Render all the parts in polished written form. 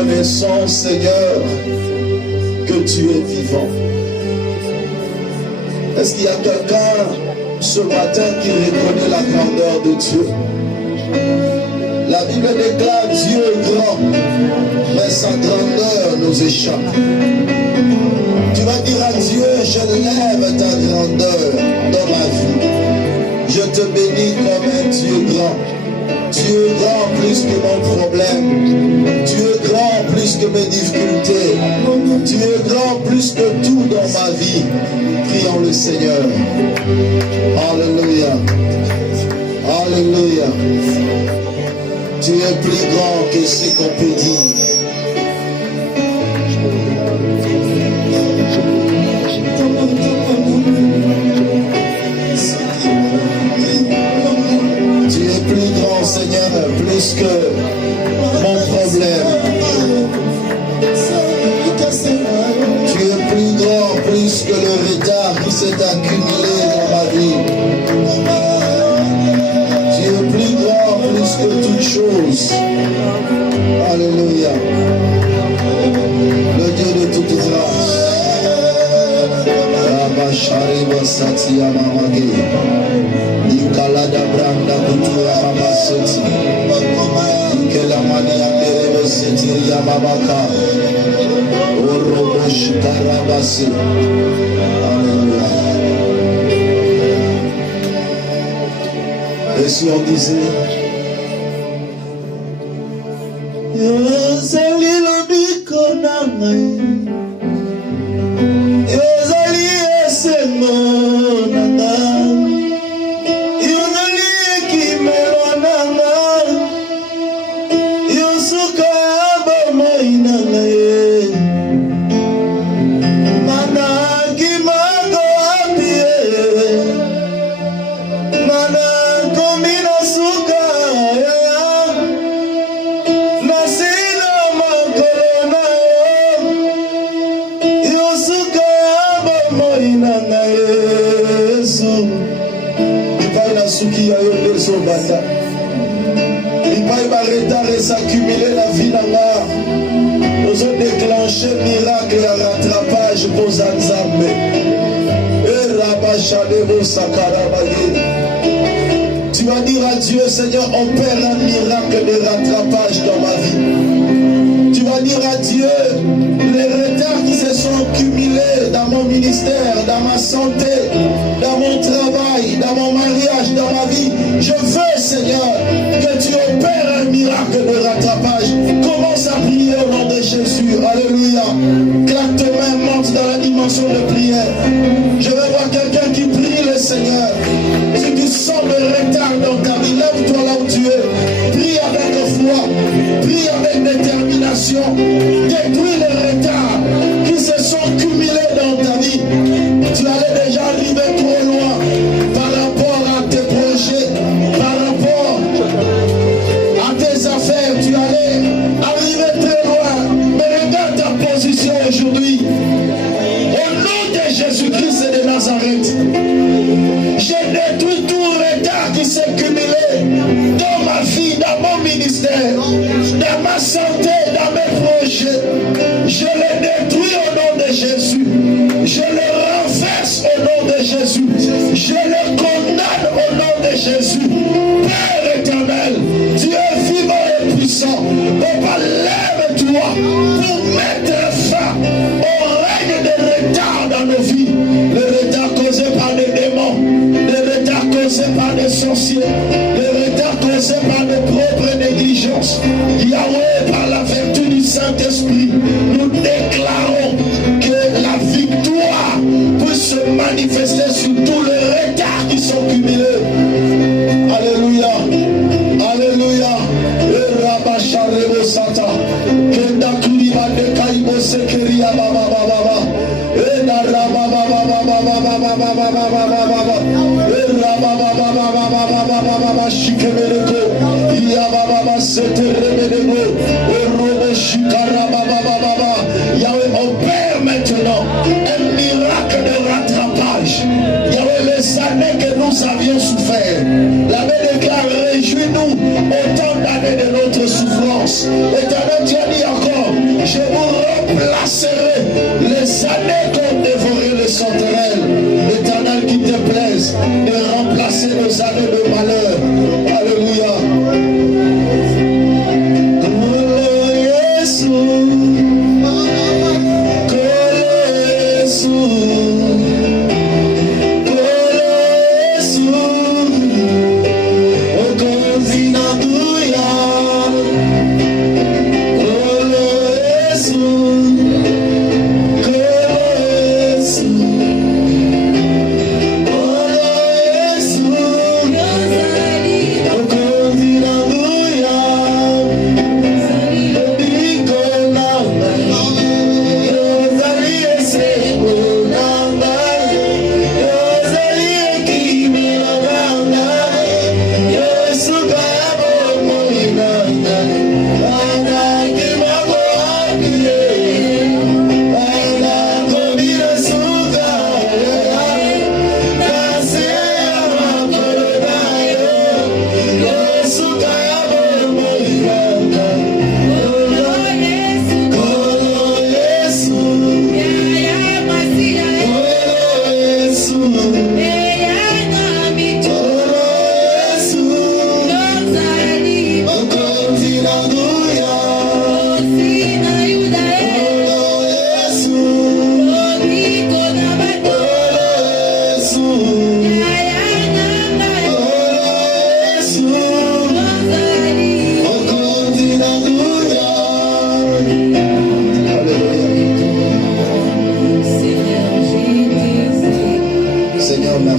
reconnaissons, Seigneur, que tu es vivant. Est-ce qu'il y a quelqu'un ce matin qui reconnaît la grandeur de Dieu? La Bible déclare Dieu est grand, mais sa grandeur nous échappe. Tu vas dire à Dieu, je lève ta grandeur dans ma vie. Je te bénis comme un Dieu grand. Tu es grand plus que mon problème. Tu es grand plus que mes difficultés. Tu es grand plus que tout dans ma vie. Prions le Seigneur. Alléluia. Alléluia. Tu es plus grand que ce qu'on peut dire. Tu es plus grand, Seigneur, plus que mon problème. Tu es plus grand, plus que le retard qui s'est accumulé dans ma vie. Tu es plus grand, plus que toutes choses. Alléluia. Le Dieu de toute grâce. Rabashariba Satya Mamage. Nikalada Branda Kutura Mama Seti. Kelamani Andere Seti Yamabaka. Orobosh Karabasi. Alléluia. Et si on disait Yozali Lobi Koname Yozali Esemo Nanga Yozali Ekimelo Nanga Yosuka Abama Inanga Mana Kimago Apie Mana Komina Suka Nasina Makorona Yosuka Abama Inanga Yesu Ipai na suki ya yo beso banda Ipai ba retard et s'accumuler la vie nanga Nous ont déclenché miracle et rattrapage pour Zanzambe Et Rabashadebo Sakarabagi. Tu vas dire à Dieu, Seigneur, opère un miracle de rattrapage dans ma vie. Tu vas dire à Dieu, les retards qui se sont accumulés dans mon ministère, dans ma santé, dans mon travail, dans mon mariage, dans ma vie. Je veux, Seigneur, que tu opères un miracle de rattrapage. Commence à prier au nom de Jésus. Alléluia. Claque tes mains, monte dans la dimension de prière. Je veux voir quelqu'un qui prie le Seigneur. Si tu sens le retard dans ta vie, lève-toi là où tu es. Prie avec foi, prie avec détermination. Détruis les retards qui se sont cumulés dans ta vie. Tu allais déjà arriver trop loin par rapport à tes projets, par rapport à tes affaires. Tu allais arriver très loin. Mais regarde ta position aujourd'hui. Au nom de Jésus-Christ et de Nazareth, j'ai détruit tout retard qui s'est cumulé dans ma vie, dans mon ministère, dans ma santé, dans mes projets. Je les détruis au nom de Jésus. Je les renverse au nom de Jésus. Je les condamne au nom de Jésus. Père éternel, tu es vivant et puissant. Papa, lève-toi pour mettre fin au règne des retards dans nos vies. Le retard causé par des démons, le retard causé par des sorciers, le retard causé par des propres négligences. Yahweh, par la vertu du Saint-Esprit, nous déclarons que la victoire puisse se manifester sur tous les retards qui sont cumulés. Alléluia. Alléluia. Rabasharebo Sata. Kenda Kuriba de Kaibo Sekeria Baba Baba. Ena Rabba Baba Baba Baba Baba Baba. Ena Baba Baba Baba Shikemereko. Ia Baba Seterebedego. Orobo Shikara Baba Baba. Yahweh opère maintenant un miracle de rattrapage. Yahweh, les années que nous avions souffert, la Bible déclare, réjouis-nous autant d'années de notre souffrance. Éternel, tu as dit encore,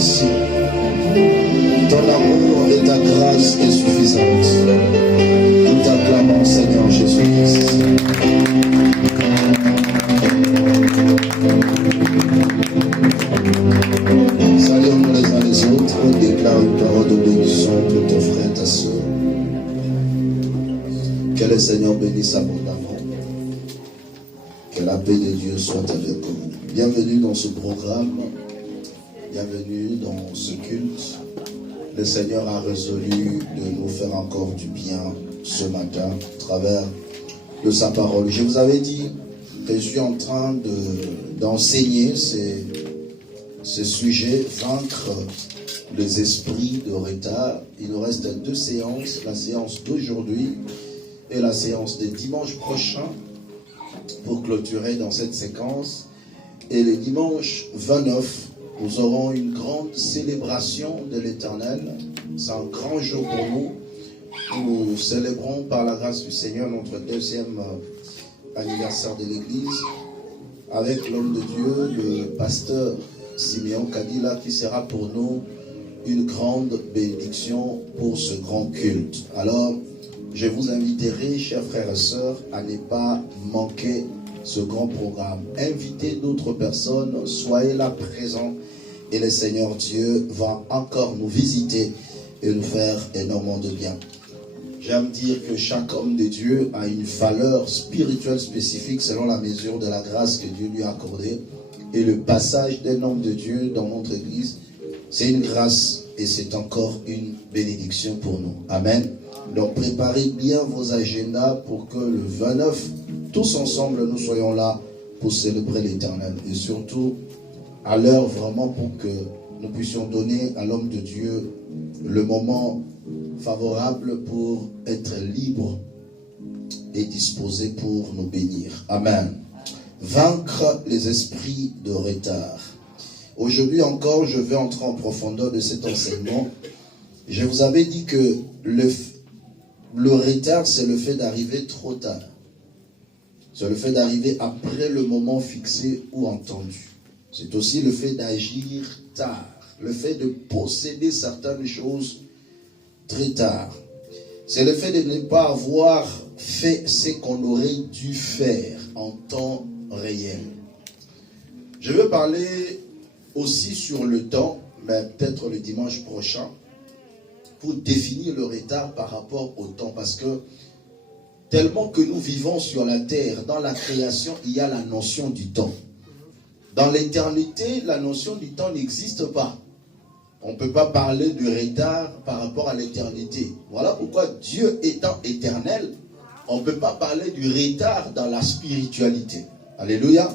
merci. Ton amour et ta grâce est suffisante. Nous t'acclamons, Seigneur Jésus-Christ. Saluons les uns les autres, déclare une parole de bénédiction pour ton frère, ta soeur. Que le Seigneur bénisse abondamment. Que la paix de Dieu soit avec vous. Bienvenue dans ce programme. Bienvenue dans ce culte. Le Seigneur a résolu de nous faire encore du bien ce matin à travers de sa parole. Je vous avais dit que je suis en train d'enseigner ce sujet, vaincre les esprits de retard. Il nous reste 2 séances, la séance d'aujourd'hui et la séance de dimanche prochain pour clôturer dans cette séquence. Et le dimanche 29, nous aurons une grande célébration de l'Éternel. C'est un grand jour pour nous. Nous célébrons par la grâce du Seigneur notre 2e anniversaire de l'Église avec l'homme de Dieu, le pasteur Simeon Kadila, qui sera pour nous une grande bénédiction pour ce grand culte. Alors, je vous inviterai, chers frères et sœurs, à ne pas manquer ce grand programme. Invitez d'autres personnes, soyez là présents et le Seigneur Dieu va encore nous visiter et nous faire énormément de bien. J'aime dire que chaque homme de Dieu a une valeur spirituelle spécifique selon la mesure de la grâce que Dieu lui a accordée. Et le passage d'un homme de Dieu dans notre église, c'est une grâce et c'est encore une bénédiction pour nous. Amen. Donc préparez bien vos agendas pour que le 29, tous ensemble, nous soyons là pour célébrer l'Éternel. Et surtout, à l'heure vraiment pour que nous puissions donner à l'homme de Dieu le moment favorable pour être libre et disposé pour nous bénir. Amen. Vaincre les esprits de retard. Aujourd'hui encore, je vais entrer en profondeur de cet enseignement. Je vous avais dit que le retard, c'est le fait d'arriver trop tard. C'est le fait d'arriver après le moment fixé ou entendu. C'est aussi le fait d'agir tard. Le fait de posséder certaines choses très tard. C'est le fait de ne pas avoir fait ce qu'on aurait dû faire en temps réel. Je veux parler aussi sur le temps, mais peut-être le dimanche prochain, pour définir le retard par rapport au temps. Parce que tellement que nous vivons sur la terre, dans la création, il y a la notion du temps. Dans l'éternité, la notion du temps n'existe pas. On ne peut pas parler de retard par rapport à l'éternité. Voilà pourquoi Dieu étant éternel, on ne peut pas parler du retard dans la spiritualité. Alléluia.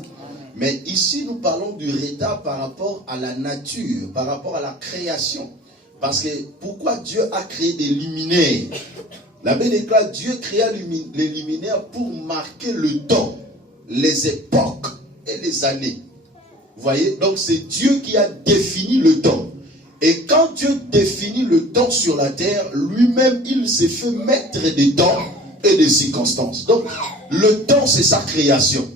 Mais ici, nous parlons du retard par rapport à la nature, par rapport à la création. Parce que pourquoi Dieu a créé des luminaires? La Bible déclare Dieu créa les luminaires pour marquer le temps, les époques et les années. Vous voyez? Donc c'est Dieu qui a défini le temps. Et quand Dieu définit le temps sur la terre, lui-même, il s'est fait maître des temps et des circonstances. Donc, le temps, c'est sa création.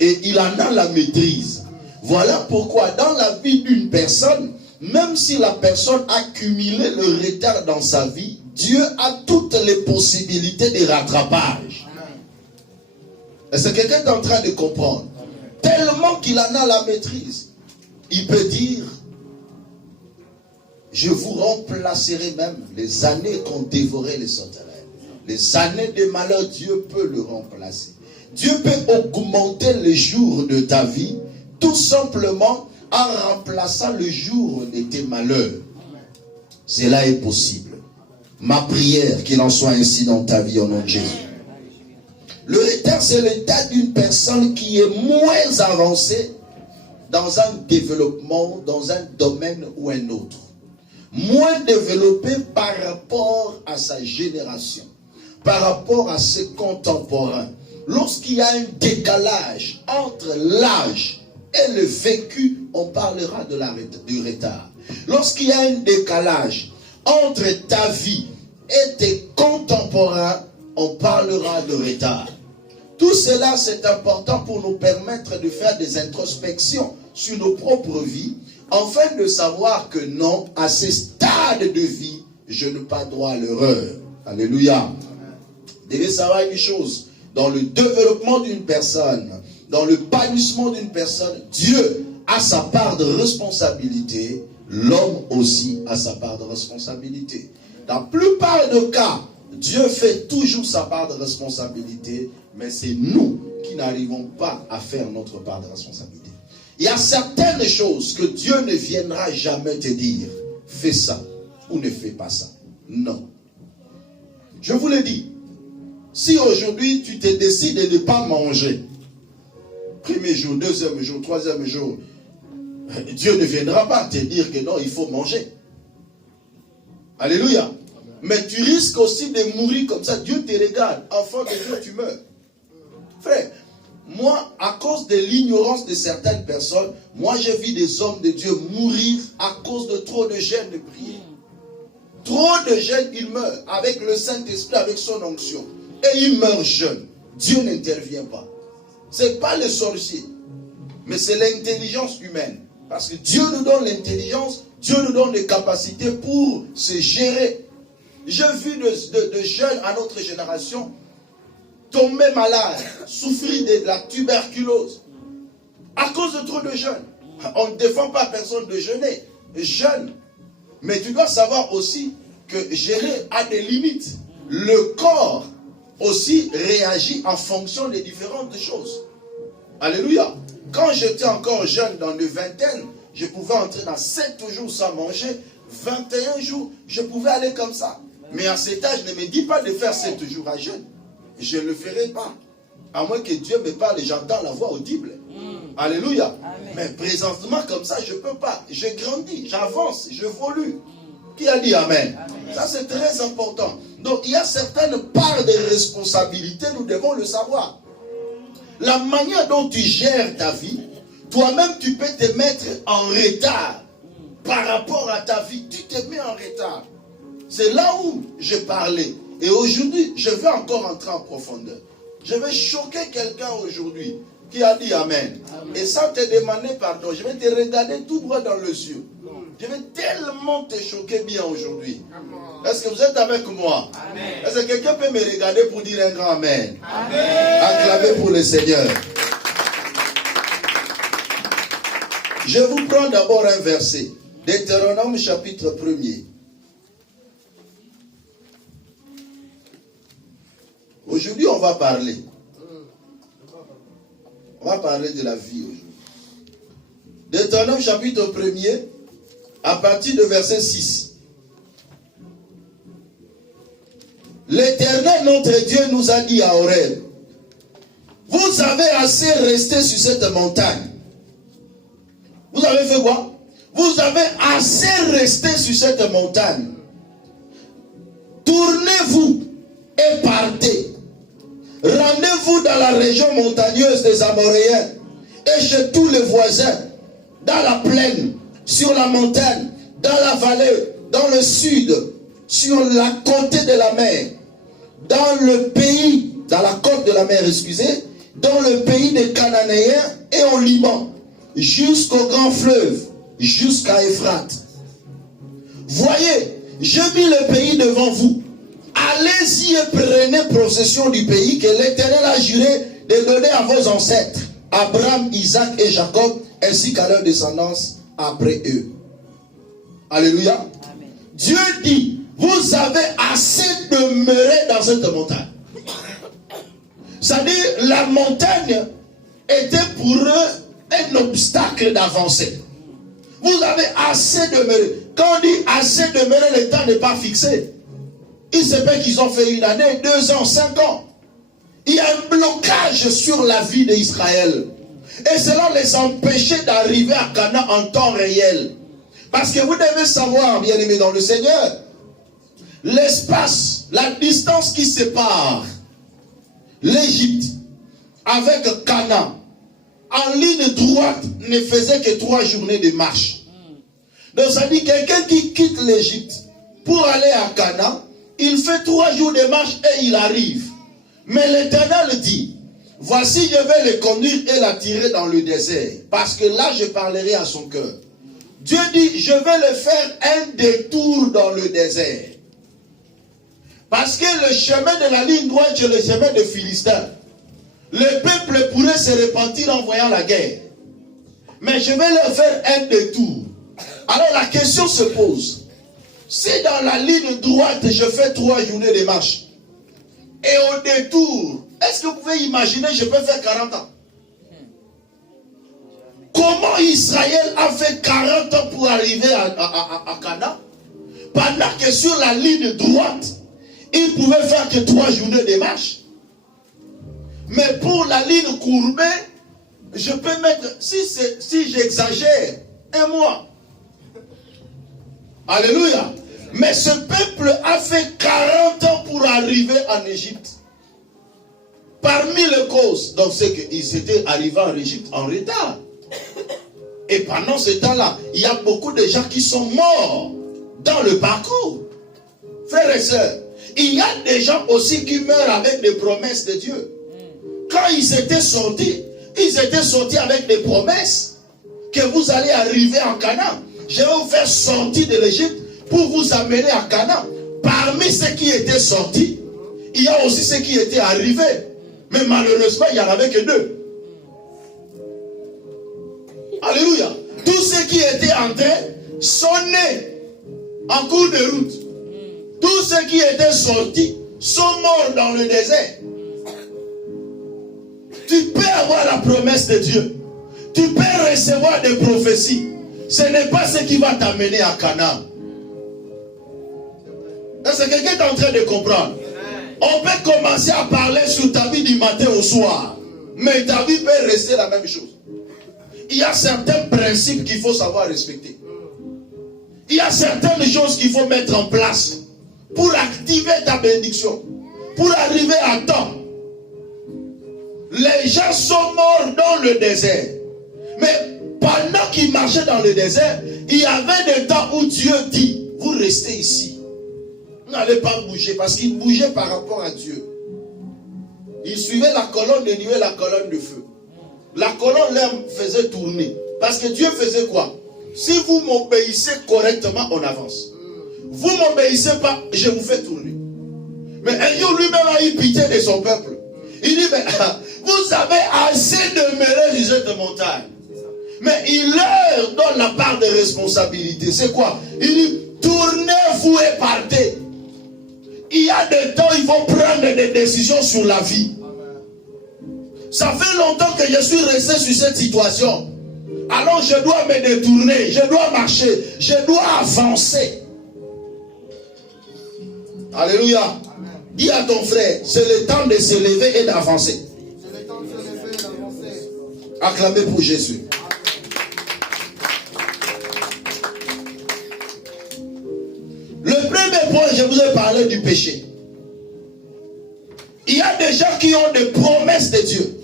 Et il en a la maîtrise. Voilà pourquoi, dans la vie d'une personne, même si la personne a cumulé le retard dans sa vie, Dieu a toutes les possibilités de rattrapage. Est-ce que quelqu'un est en train de comprendre? Tellement qu'il en a la maîtrise. Il peut dire, je vous remplacerai même les années qu'ont dévoré les sauterelles. Les années de malheur, Dieu peut le remplacer. Dieu peut augmenter les jours de ta vie, tout simplement en remplaçant le jour de tes malheurs. Cela est possible. Ma prière, qu'il en soit ainsi dans ta vie au nom de Jésus. Le retard, c'est l'état d'une personne qui est moins avancée dans un développement, dans un domaine ou un autre. Moins développé par rapport à sa génération, par rapport à ses contemporains. Lorsqu'il y a un décalage entre l'âge et le vécu, on parlera du retard. Lorsqu'il y a un décalage entre ta vie et tes contemporains, on parlera de retard. Tout cela, c'est important pour nous permettre de faire des introspections sur nos propres vies, afin de savoir que non, à ce stade de vie, je n'ai pas droit à l'erreur. Alléluia. Vous devez savoir une chose. Dans le développement d'une personne, dans le épanouissement d'une personne, Dieu a sa part de responsabilité. L'homme aussi a sa part de responsabilité. Dans la plupart des cas, Dieu fait toujours sa part de responsabilité, mais c'est nous qui n'arrivons pas à faire notre part de responsabilité. Il y a certaines choses que Dieu ne viendra jamais te dire, fais ça ou ne fais pas ça. Non. Je vous le dis, si aujourd'hui tu te décides de ne pas manger, premier jour, deuxième jour, troisième jour, Dieu ne viendra pas te dire que non, il faut manger. Alléluia. Mais tu risques aussi de mourir comme ça. Dieu te regarde. Enfant de Dieu, tu meurs. Frère, moi, à cause de l'ignorance de certaines personnes, moi j'ai vu des hommes de Dieu mourir à cause de trop de jeûnes de prière. Trop de jeûnes, ils meurent avec le Saint-Esprit, avec son onction. Et ils meurent jeunes. Dieu n'intervient pas. Ce n'est pas le sorcier, mais c'est l'intelligence humaine. Parce que Dieu nous donne l'intelligence, Dieu nous donne des capacités pour se gérer. J'ai vu de jeunes à notre génération tomber malades, souffrir de la tuberculose à cause de trop de jeûnes. On ne défend pas personne de jeûner, jeûne. Mais tu dois savoir aussi que jeûner a des limites. Le corps aussi réagit en fonction des différentes choses. Alléluia. Quand j'étais encore jeune, dans les vingtaines, je pouvais entrer dans 7 jours sans manger. 21 jours, je pouvais aller comme ça. Mais à cet âge, ne me dis pas de faire 7 jours à jeûne. Je ne le ferai pas. À moins que Dieu me parle et j'entends la voix audible. Alléluia. Amen. Mais présentement, comme ça, je ne peux pas. Je grandis, j'avance, je évolue. Qui a dit Amen? Amen. Ça, c'est très important. Donc, il y a certaines parts de responsabilité, nous devons le savoir. La manière dont tu gères ta vie, toi-même, tu peux te mettre en retard par rapport à ta vie. Tu te mets en retard. C'est là où je parlais. Et aujourd'hui, je vais encore entrer en profondeur. Je vais choquer quelqu'un aujourd'hui qui a dit Amen. Amen. Et sans te demander pardon, je vais te regarder tout droit dans les yeux. Je vais tellement te choquer bien aujourd'hui. Est-ce que vous êtes avec moi? Est-ce que quelqu'un peut me regarder pour dire un grand Amen? Amen. Acclamez pour le Seigneur. Je vous prends d'abord un verset. Deutéronome chapitre 1er. Aujourd'hui, on va parler. On va parler de la vie aujourd'hui. Deutéronome chapitre 1er, à partir de verset 6. L'Éternel, notre Dieu, nous a dit à Horeb, vous avez assez resté sur cette montagne. Vous avez fait quoi? Vous avez assez resté sur cette montagne. Tournez-vous et partez. Rendez-vous dans la région montagneuse des Amoréens et chez tous les voisins, dans la plaine, sur la montagne, dans la vallée, dans le sud, sur la côte de la mer, dans le pays, dans la côte de la mer, excusez, dans le pays des Cananéens et au Liban, jusqu'au grand fleuve, jusqu'à Euphrate. Voyez, j'ai mis le pays devant vous. Allez-y et prenez possession du pays que l'Éternel a juré de donner à vos ancêtres, Abraham, Isaac et Jacob, ainsi qu'à leur descendance après eux. Alléluia. Amen. Dieu dit, vous avez assez demeuré dans cette montagne. C'est-à-dire, la montagne était pour eux un obstacle d'avancer. Vous avez assez demeuré. Quand on dit assez demeuré, le temps n'est pas fixé. Il se peut qu'ils ont fait 1 année, 2 ans, 5 ans. Il y a un blocage sur la vie d'Israël. Et cela les empêchait d'arriver à Canaan en temps réel. Parce que vous devez savoir, bien aimés dans le Seigneur, l'espace, la distance qui sépare l'Égypte avec Canaan, en ligne droite, ne faisait que 3 journées de marche. Donc ça dit quelqu'un qui quitte l'Égypte pour aller à Canaan, il fait 3 jours de marche et il arrive. Mais l'Éternel dit, voici je vais le conduire et l'attirer dans le désert, parce que là je parlerai à son cœur. Dieu dit, je vais le faire un détour dans le désert. Parce que le chemin de la ligne droite, c'est le chemin de Philistins. Le peuple pourrait se repentir en voyant la guerre. Mais je vais leur faire un détour. Alors la question se pose. Si dans la ligne droite, je fais 3 journées de marche, et au détour, est-ce que vous pouvez imaginer, je peux faire 40 ans? Comment Israël a fait 40 ans pour arriver à Canaan, pendant que sur la ligne droite, il pouvait faire que 3 journées de marche? Mais pour la ligne courbée, je peux mettre, si j'exagère, 1 mois. Alléluia. Mais ce peuple a fait 40 ans pour arriver en Égypte. Parmi les causes, donc c'est qu'ils étaient arrivés en Égypte en retard. Et pendant ce temps-là, il y a beaucoup de gens qui sont morts dans le parcours. Frères et sœurs, il y a des gens aussi qui meurent avec des promesses de Dieu. Quand ils étaient sortis avec des promesses que vous allez arriver en Canaan. Je vais vous faire sortir de l'Égypte pour vous amener à Canaan. Parmi ceux qui étaient sortis, il y a aussi ceux qui étaient arrivés. Mais malheureusement, il n'y en avait que 2. Alléluia. Tous ceux qui étaient entrés sont nés en cours de route. Tous ceux qui étaient sortis sont morts dans le désert. Tu peux avoir la promesse de Dieu. Tu peux recevoir des prophéties. Ce n'est pas ce qui va t'amener à Canaan. Est-ce que quelqu'un est en train de comprendre? On peut commencer à parler sur ta vie du matin au soir. Mais ta vie peut rester la même chose. Il y a certains principes qu'il faut savoir respecter. Il y a certaines choses qu'il faut mettre en place pour activer ta bénédiction. Pour arriver à temps. Les gens sont morts dans le désert. Mais pendant qu'ils marchaient dans le désert, il y avait des temps où Dieu dit, vous restez ici. Vous n'allez pas bouger parce qu'il bougeait par rapport à Dieu. Il suivait la colonne de nuit et la colonne de feu. La colonne l'air faisait tourner. Parce que Dieu faisait quoi? Si vous m'obéissez correctement, on avance. Vous ne m'obéissez pas, je vous fais tourner. Mais un jour lui-même a eu pitié de son peuple. Il dit, mais vous avez assez demeuré sur cette montagne. Mais il leur donne la part de responsabilité. C'est quoi? Il dit, tournez-vous et partez. Il y a des temps, il faut prendre des décisions sur la vie. Ça fait longtemps que je suis resté sur cette situation. Alors je dois me détourner, je dois marcher, je dois avancer. Alléluia. Amen. Dis à ton frère, c'est le temps de se lever et d'avancer. C'est le temps de se lever et d'avancer. Acclamez pour Jésus. Le premier point, je vous ai parlé du péché. Il y a des gens qui ont des promesses de Dieu,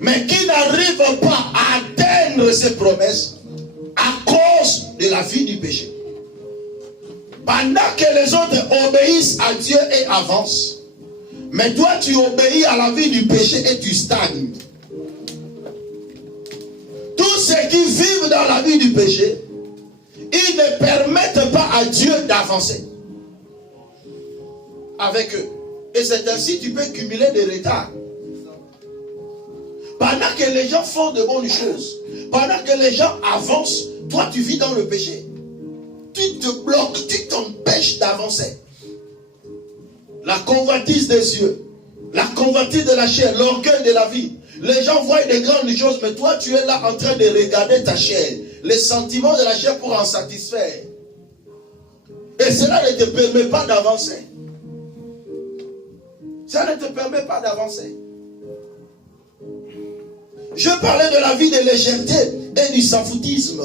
mais qui n'arrivent pas à atteindre ces promesses à cause de la vie du péché. Pendant que les autres obéissent à Dieu et avancent, mais toi tu obéis à la vie du péché et tu stagnes. Tous ceux qui vivent dans la vie du péché, ils ne permettent pas à Dieu d'avancer avec eux. Et c'est ainsi que tu peux cumuler des retards. Pendant que les gens font de bonnes choses, pendant que les gens avancent, toi tu vis dans le péché. Tu te bloques, tu t'empêches d'avancer. La convoitise des yeux, la convoitise de la chair, l'orgueil de la vie. Les gens voient des grandes choses, mais toi tu es là en train de regarder ta chair, les sentiments de la chair pour en satisfaire. Et cela ne te permet pas d'avancer. Ça ne te permet pas d'avancer. Je parlais de la vie de légèreté et du sans-foutisme.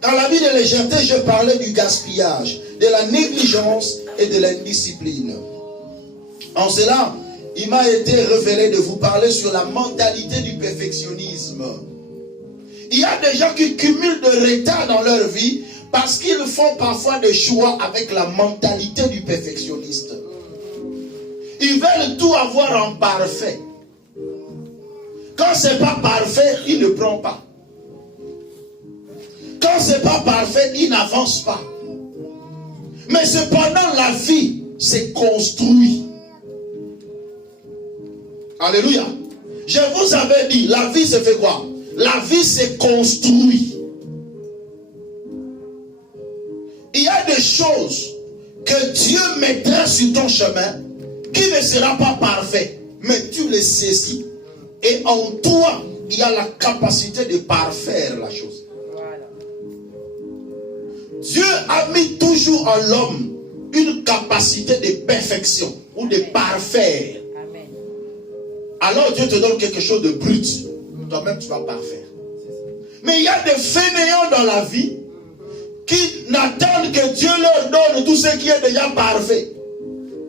Dans la vie de légèreté, je parlais du gaspillage, de la négligence et de l'indiscipline. En cela, il m'a été révélé de vous parler sur la mentalité du perfectionnisme. Il y a des gens qui cumulent de retard dans leur vie parce qu'ils font parfois des choix avec la mentalité du perfectionniste. Ils veulent tout avoir en parfait. Quand ce n'est pas parfait, ils ne prennent pas. Quand c'est pas parfait, il n'avance pas. Mais cependant, la vie s'est construite. Alléluia. Je vous avais dit, la vie se fait quoi? La vie s'est construite. Il y a des choses que Dieu mettra sur ton chemin qui ne sera pas parfait, mais tu les saisis. Et en toi, il y a la capacité de parfaire la chose. Voilà. Dieu a mis toujours en l'homme une capacité de perfection ou de parfaire. Amen. Alors Dieu te donne quelque chose de brut. Toi-même, tu vas parfaire. Mais il y a des fainéants dans la vie qui n'attendent que Dieu leur donne tout ce qui est déjà parfait.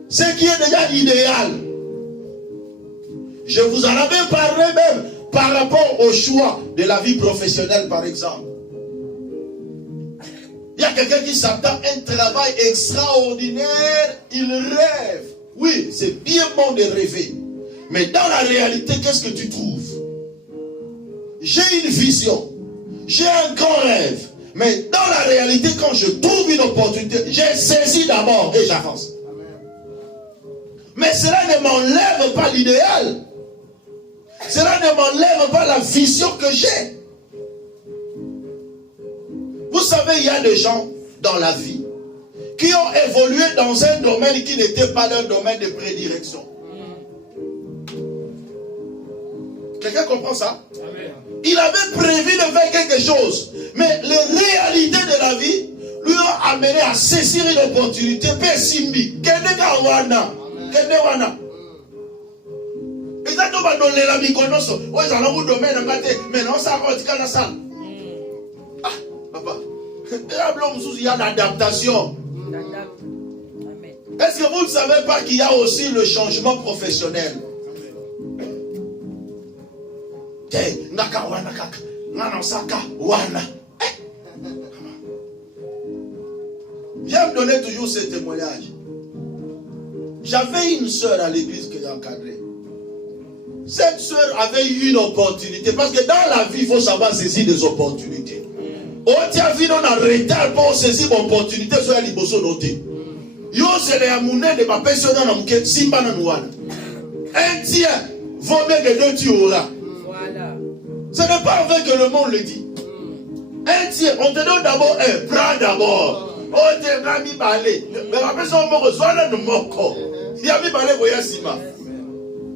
Ce qui est déjà idéal. Je vous en avais parlé même par rapport au choix de la vie professionnelle, par exemple. Il y a quelqu'un qui s'attend à un travail extraordinaire, il rêve. Oui, c'est bien bon de rêver. Mais dans la réalité, qu'est-ce que tu trouves? J'ai une vision, j'ai un grand rêve. Mais dans la réalité, quand je trouve une opportunité, j'ai saisi d'abord et j'avance. Mais cela ne m'enlève pas l'idéal. Cela ne m'enlève pas la vision que j'ai. Vous savez, il y a des gens dans la vie qui ont évolué dans un domaine qui n'était pas leur domaine de prédilection. Quelqu'un comprend ça? Amen. Il avait prévu de faire quelque chose, mais les réalités de la vie lui ont amené à saisir une opportunité. Pessimbi, Kenegawana, Kenewana. Et ça, tu vas donner la mikonoso. Oh, ils ont un domaine en gâté, mais non, ça va être dans ça. Ah, papa, il y a l'adaptation. Est-ce que vous ne savez pas qu'il y a aussi le changement professionnel? Viens me donner toujours ce témoignage. J'avais une sœur à l'église que j'ai encadrée. Cette sœur avait eu une opportunité. Parce que dans la vie, il faut savoir saisir des opportunités. Oh, tiens, vie, on a retard pour saisir une opportunité. Soit liboso noté. Yo, c'est les amounés de ma personne dans le Simba Nanouana. Un tiers vaut mieux que deux tu auras. Voilà. Ce n'est pas vrai que le monde le dit. Un tiers, on te donne d'abord un, prends d'abord. Oh, t'es rami balé. Mais la personne me reçoit là, nous manquons. Il y a mis balé, voyez, Sima.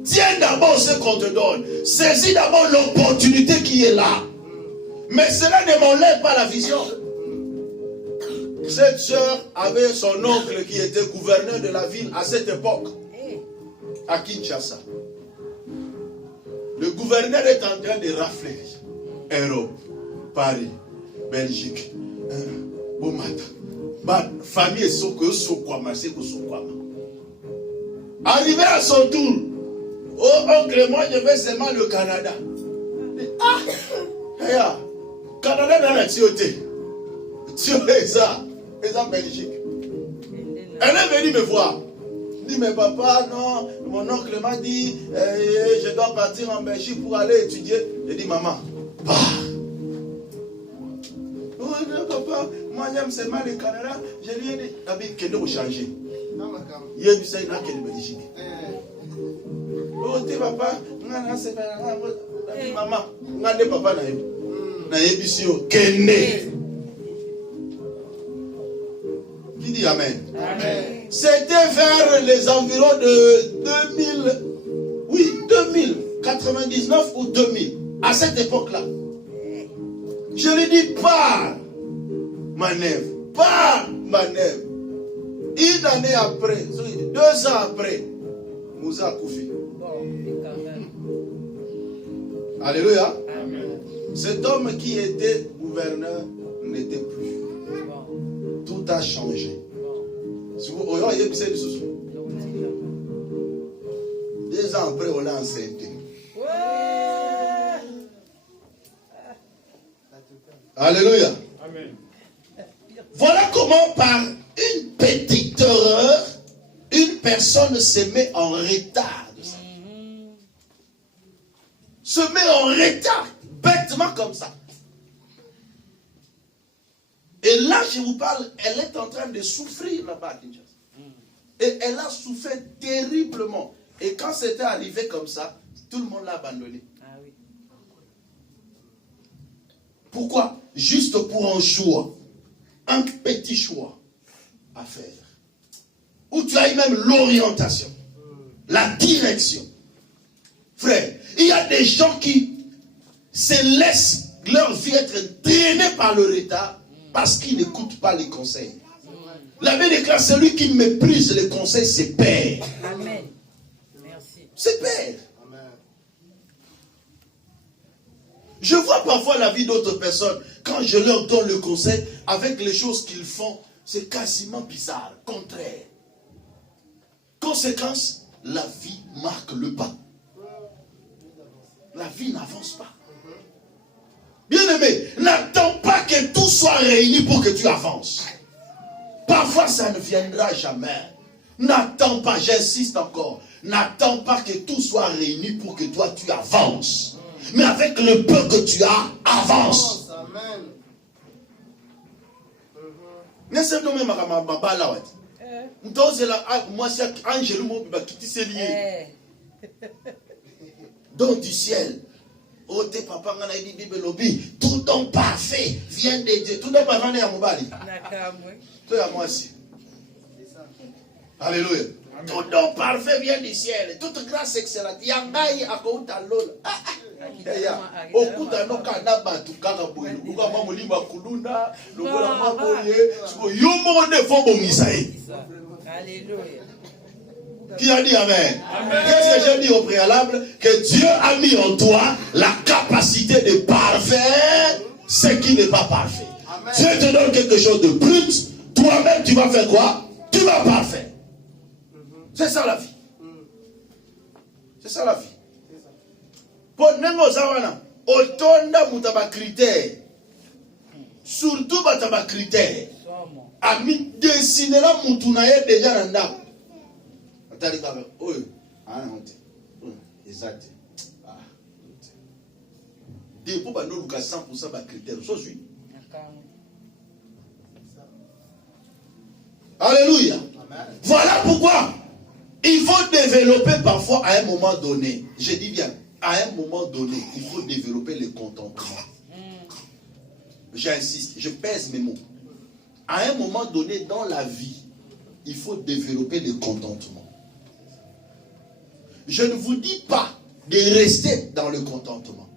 Tiens d'abord ce qu'on te donne. Saisis d'abord l'opportunité qui est là. Mais cela ne m'enlève pas la vision. Cette sœur avait son oncle qui était gouverneur de la ville à cette époque, à Kinshasa. Le gouverneur est en train de rafler Europe, Paris, Belgique, Bomata. Famille est Sokwama, c'est Sokwama. Arrivé à son tour, oh oncle, moi je vais seulement le Canada. Ah, Canada dans la Tioté. Tioté ça. Et en Belgique. Elle est venue me voir. Elle dit, mais papa, non, mon oncle m'a dit, je dois partir en Belgique pour aller étudier. J'ai dit, maman, pars. Oh non, papa, moi j'aime seulement le Canada. Je lui ai dit, David, qu'est-ce que vous changez? Il y a du sein là qui est de Belgique. Oh, t'es papa, maman, regardez papa, qui dit Amen? Amen. C'était vers les environs de 2000, oui, 2000, 99 ou 2000, à cette époque-là. Je lui dis, pars, manèvre, pars, manèvre. Une année après, 2 ans après, Moussa Koufi. Alléluia. Amen. Cet homme qui était gouverneur n'était plus. Tout a changé. Si vous voyez, 2 ans après, on l'a enceinte. Alléluia. Amen. Voilà comment par une petite erreur, une personne se met en retard de ça. Se met en retard, bêtement comme ça. je vous parle, elle est en train de souffrir là-bas à Kinshasa. Et elle a souffert terriblement. Et quand c'était arrivé comme ça, tout le monde l'a abandonné. Ah oui. Pourquoi? Juste pour un choix. Un petit choix à faire. Où tu as eu même l'orientation. La direction. Frère, il y a des gens qui se laissent leur vie être traînée par le retard parce qu'ils n'écoutent pas les conseils. La Bible déclare, celui qui méprise les conseils, c'est père. Amen. Merci. C'est père. Je vois parfois la vie d'autres personnes, quand je leur donne le conseil, avec les choses qu'ils font, c'est quasiment bizarre, contraire. Conséquence, la vie marque le pas. La vie n'avance pas. Bien-aimé, n'attends pas que tout soit réuni pour que tu avances. Parfois, ça ne viendra jamais. N'attends pas, j'insiste encore, n'attends pas que tout soit réuni pour que toi, tu avances. Mais avec le peu que tu as, avance. Amen. N'est-ce pas même à ma là, donc du ciel. Oh, tes papas, tout don parfait vient de Dieu. Tout don parfait est à Mobali. Tout à moi aussi. Alléluia. Tout don parfait vient du ciel. Toute grâce excellente. Yangai à Kouta Lol. Okuta no kana batu kaka boye. Luka mamulima kulunda. Luka maboye. Yomo ne fo bongisae. Alléluia. Qui a dit Amen? Qu'est-ce que j'ai dit au préalable? Que Dieu a mis en toi la capacité de parfaire ce qui n'est pas parfait. Amen. Dieu te donne quelque chose de brut. Toi-même, tu vas faire quoi? Tu vas parfaire. C'est ça la vie. C'est ça la vie. Pour Nengo Zawana, autonda mutaba critère. Surtout bataba critère. Ami dessinera mutunaye déjà nanda. Exact. Dépôt bah nous 100% bah critère. Alléluia. Voilà pourquoi il faut développer parfois à un moment donné. Je dis bien, à un moment donné, il faut développer le contentement. J'insiste, je pèse mes mots. À un moment donné dans la vie, il faut développer le contentement. Je ne vous dis pas de rester dans le contentement.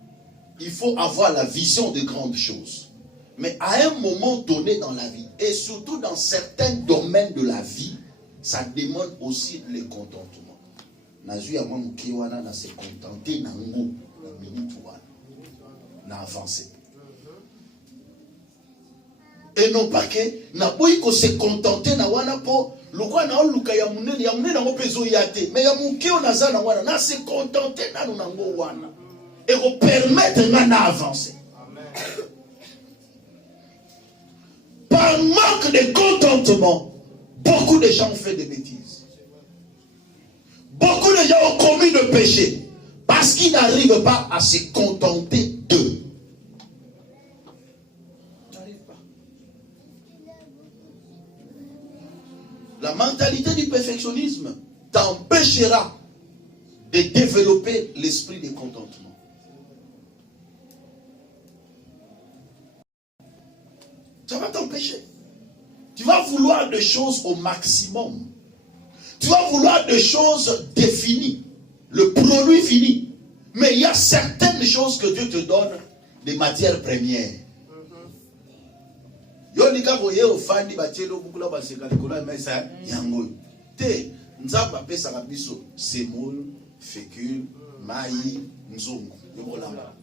Il faut avoir la vision de grandes choses. Mais à un moment donné dans la vie, et surtout dans certains domaines de la vie, ça demande aussi le contentement. Nazu ya mwamu kiwana na se contenter na ngo na minute wana na avancer. Et non pas que na boyi ko se contenter na wana po lukwa na oluka ya munene ngo pezo yate mais ya mukeo na za na wana na se contenter na ngo wana et ko permettre na avancer. Amen. Par manque de contentement, beaucoup de gens ont fait des bêtises. Beaucoup de gens ont commis de péché parce qu'ils n'arrivent pas à se contenter d'eux. La mentalité du perfectionnisme t'empêchera de développer l'esprit de contentement. Ça va t'empêcher. Tu vas vouloir des choses au maximum. Tu vas vouloir des choses définies. Le produit fini. Mais il y a certaines choses que Dieu te donne, des matières premières. Yonika voye ofandi bachelo bukula baseka likola mesa yango. Te nzamba pesa kabiso semoule, fécule, maï, nzungu. Yokolamba.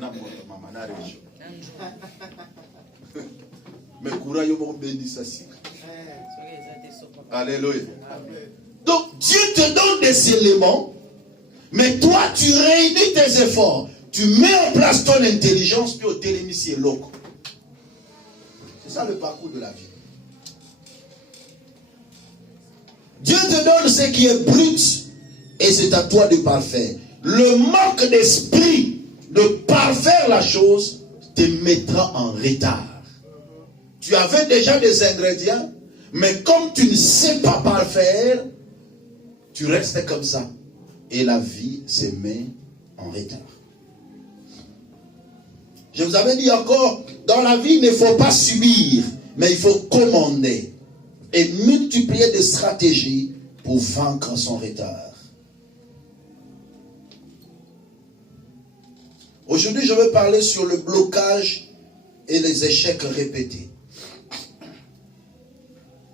Na mama na région. Mais courant yobo béni ça si. Alléluia. Donc Dieu te donne des éléments, mais toi tu réunis tes efforts, tu mets en place ton intelligence puis au télémissi et loco. C'est ça le parcours de la vie. Dieu te donne ce qui est brut et c'est à toi de parfaire. Le manque d'esprit de parfaire la chose te mettra en retard. Tu avais déjà des ingrédients, mais comme tu ne sais pas par faire, tu restes comme ça. Et la vie se met en retard. Je vous avais dit encore, dans la vie, il ne faut pas subir, mais il faut commander et multiplier des stratégies pour vaincre son retard. Aujourd'hui, je vais parler sur le blocage et les échecs répétés.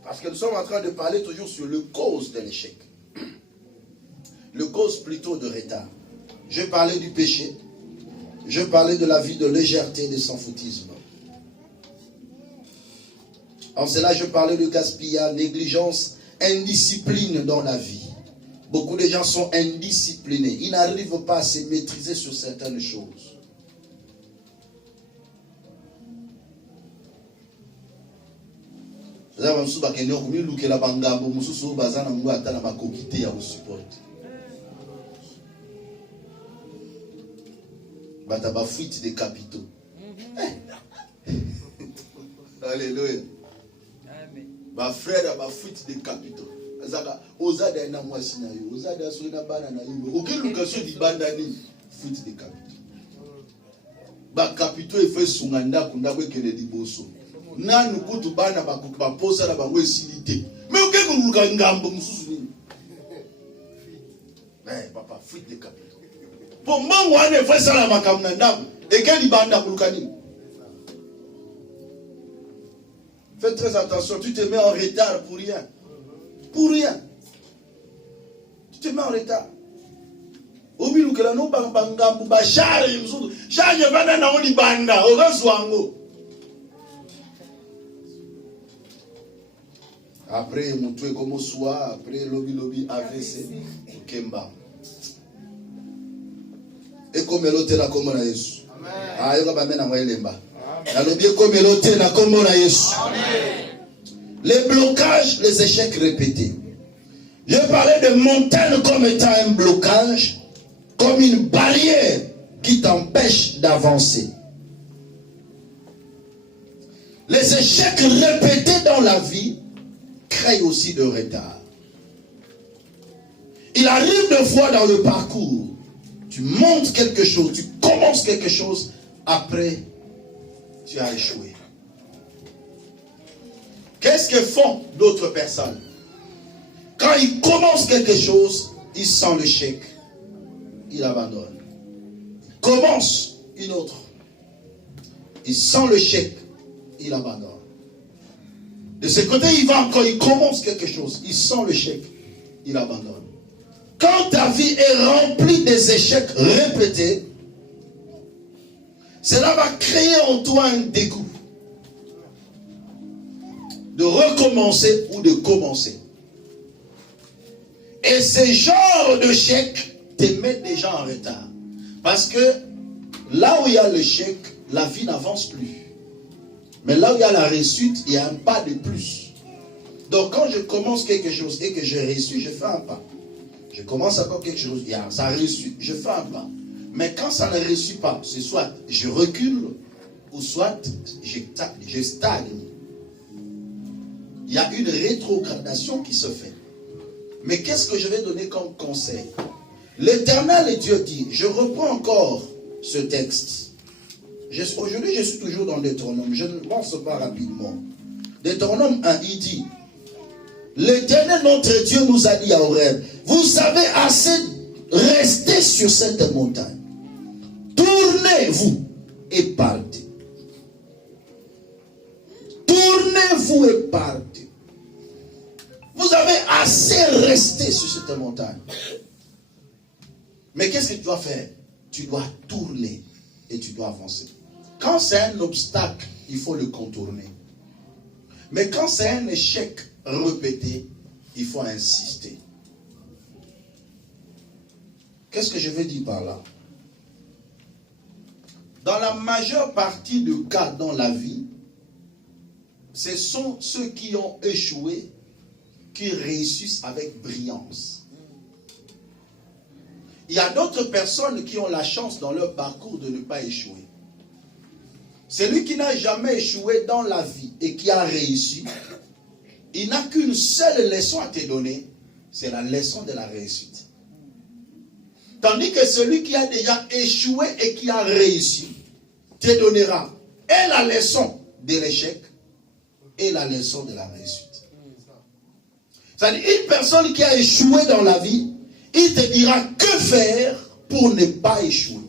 Parce que nous sommes en train de parler toujours sur le cause de l'échec. Le cause plutôt de retard. Je parlais du péché. Je parlais de la vie de légèreté et de sans-foutisme. En cela, je parlais de gaspillage, négligence, indiscipline dans la vie. Beaucoup de gens sont indisciplinés. Ils n'arrivent pas à se maîtriser sur certaines choses. Bataba fuite des capitaux. Alléluia. Amen. Ma frère a fuite des capitaux. Ozada na mwasi na yo, ozada so na bana na yo. Aucun location di banda ni fuite des capitaux. Ba capitaux e fait sunganda kunda ko kele di boso. Na nukutu bana ba posa na bango esilité. Mais aucun luka ngambo mususu ni. Papa fuite des capitaux. Pour moi wane fait ça la makamna ndabo. Et quel di banda kuluka ni? Fais très attention, tu te mets en retard pour rien. Pour rien. Tu te mets en retard. Obi lukela no bangambu ba share mzudu. Share bana na oni banda, ogazwango. Après mutwe comme soir, après lobby AVC, Kemba. Et comme l'autre na comme na Yesu. Ah, yo ba mena mwelemba. Les blocages, les échecs répétés. Je parlais de montagne comme étant un blocage, comme une barrière qui t'empêche d'avancer. Les échecs répétés dans la vie créent aussi de retard. Il arrive de fois dans le parcours, tu montes quelque chose, tu commences quelque chose, après tu as échoué. Qu'est-ce que font d'autres personnes? Quand ils commencent quelque chose, ils sentent l'échec, ils abandonnent. Ils commencent une autre, ils sentent l'échec, ils abandonnent. De ce côté, il va encore, il commence quelque chose, il sent l'échec, il abandonne. Quand ta vie est remplie des échecs répétés, cela va créer en toi un dégoût de recommencer ou de commencer. Et ce genre d'échec te met déjà en retard. Parce que là où il y a l'échec, la vie n'avance plus. Mais là où il y a la réussite, il y a un pas de plus. Donc quand je commence quelque chose et que je réussis, je fais un pas. Je commence encore quelque chose, ça réussit, je fais un pas. Mais quand ça ne réussit pas, c'est soit je recule, ou soit je stagne. Il y a une rétrogradation qui se fait. Mais qu'est-ce que je vais donner comme conseil? L'Éternel Dieu dit, je reprends encore ce texte. Aujourd'hui, je suis toujours dans Deutéronome, je ne pense pas rapidement. Deutéronome 1, il dit, l'Éternel notre Dieu nous a dit à Horeb, vous avez assez resté sur cette montagne. Tournez-vous et partez. Tournez-vous et partez. Vous avez assez resté sur cette montagne. Mais qu'est-ce que tu dois faire? Tu dois tourner et tu dois avancer. Quand c'est un obstacle, il faut le contourner. Mais quand c'est un échec répété, il faut insister. Qu'est-ce que je veux dire par là? Dans la majeure partie des cas dans la vie, ce sont ceux qui ont échoué qui réussissent avec brillance. Il y a d'autres personnes qui ont la chance dans leur parcours de ne pas échouer. Celui qui n'a jamais échoué dans la vie et qui a réussi, il n'a qu'une seule leçon à te donner, c'est la leçon de la réussite. Tandis que celui qui a déjà échoué et qui a réussi, te donnera et la leçon de l'échec et la leçon de la réussite. C'est-à-dire, une personne qui a échoué dans la vie, il te dira que faire pour ne pas échouer.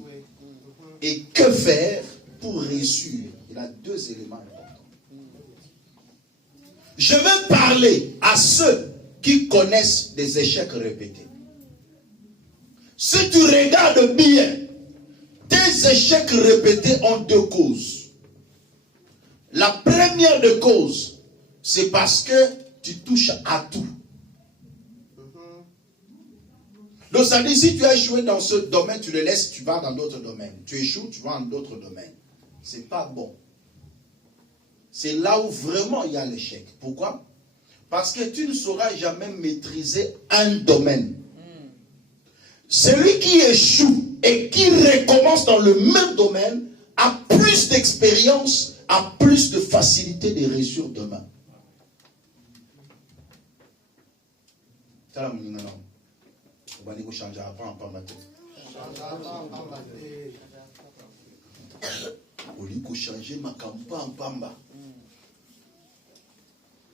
Et que faire pour réussir. Il a deux éléments importants. Je veux parler à ceux qui connaissent des échecs répétés. Si tu regardes bien, tes échecs répétés ont deux causes. La première des causes, c'est parce que tu touches à tout. Donc ça dit, si tu as échoué dans ce domaine, tu le laisses, tu vas dans d'autres domaines. Tu échoues, tu vas dans d'autres domaines. C'est pas bon. C'est là où vraiment il y a l'échec. Pourquoi? Parce que tu ne sauras jamais maîtriser un domaine. Celui qui échoue et qui recommence dans le même domaine a plus d'expérience, a plus de facilité de réussir demain. On va changer avant en pamba. On va changer ma campa en pamba.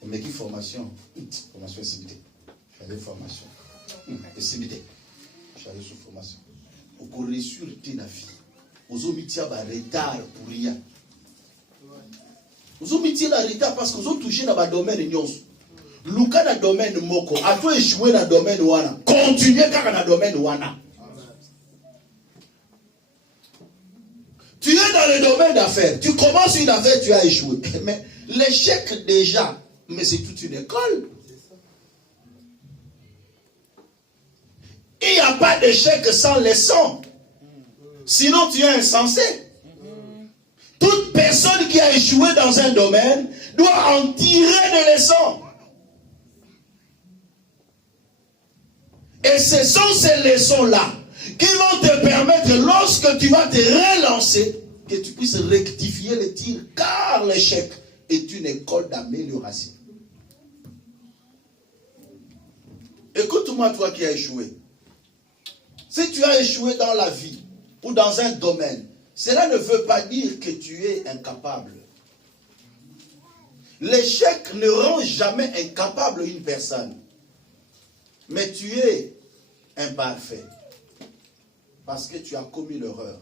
Mais qui formation? Formation SMT. J'avais formation. SMT. J'avais sous formation. Au corps sur la vie. Aux omitia ba retard pour rien. Aux omitia la retard parce qu'ils ont touché dans le domaine de Luka na domaine moko, a toi échoué dans le domaine wana. Continuez dans le domaine wana. Tu es dans le domaine d'affaires. Tu commences une affaire, tu as échoué. Mais l'échec déjà, mais c'est toute une école. Il n'y a pas d'échec sans leçon. Sinon tu es insensé. Toute personne qui a échoué dans un domaine doit en tirer des leçons. Et ce sont ces leçons-là qui vont te permettre, lorsque tu vas te relancer, que tu puisses rectifier le tir, car l'échec est une école d'amélioration. Écoute-moi, toi qui as échoué. Si tu as échoué dans la vie ou dans un domaine, cela ne veut pas dire que tu es incapable. L'échec ne rend jamais incapable une personne. Mais tu es imparfait. Parce que tu as commis l'erreur.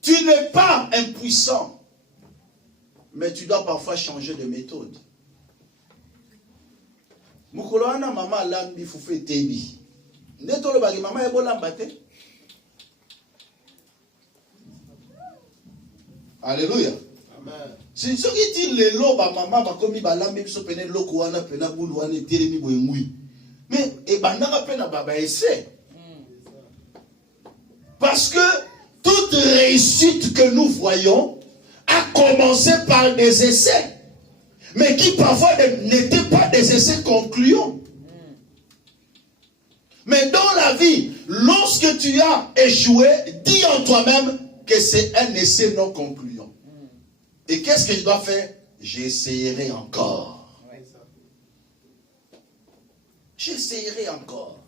Tu n'es pas impuissant. Mais tu dois parfois changer de méthode. Mukoloana mama lambi fufe tebi. Netolo bagi mama ebo lambate. Alléluia. C'est ce qui dit les lots, maman, comme il va la même chose, pena lokuana, pena boulouane, teremi boengui. Mais, et bandara pena baba essaie. Parce que toute réussite que nous voyons a commencé par des essais. Mais qui parfois n'étaient pas des essais concluants. Mais dans la vie, lorsque tu as échoué, dis en toi-même que c'est un essai non concluant. Et qu'est-ce que je dois faire? J'essayerai encore. J'essayerai encore.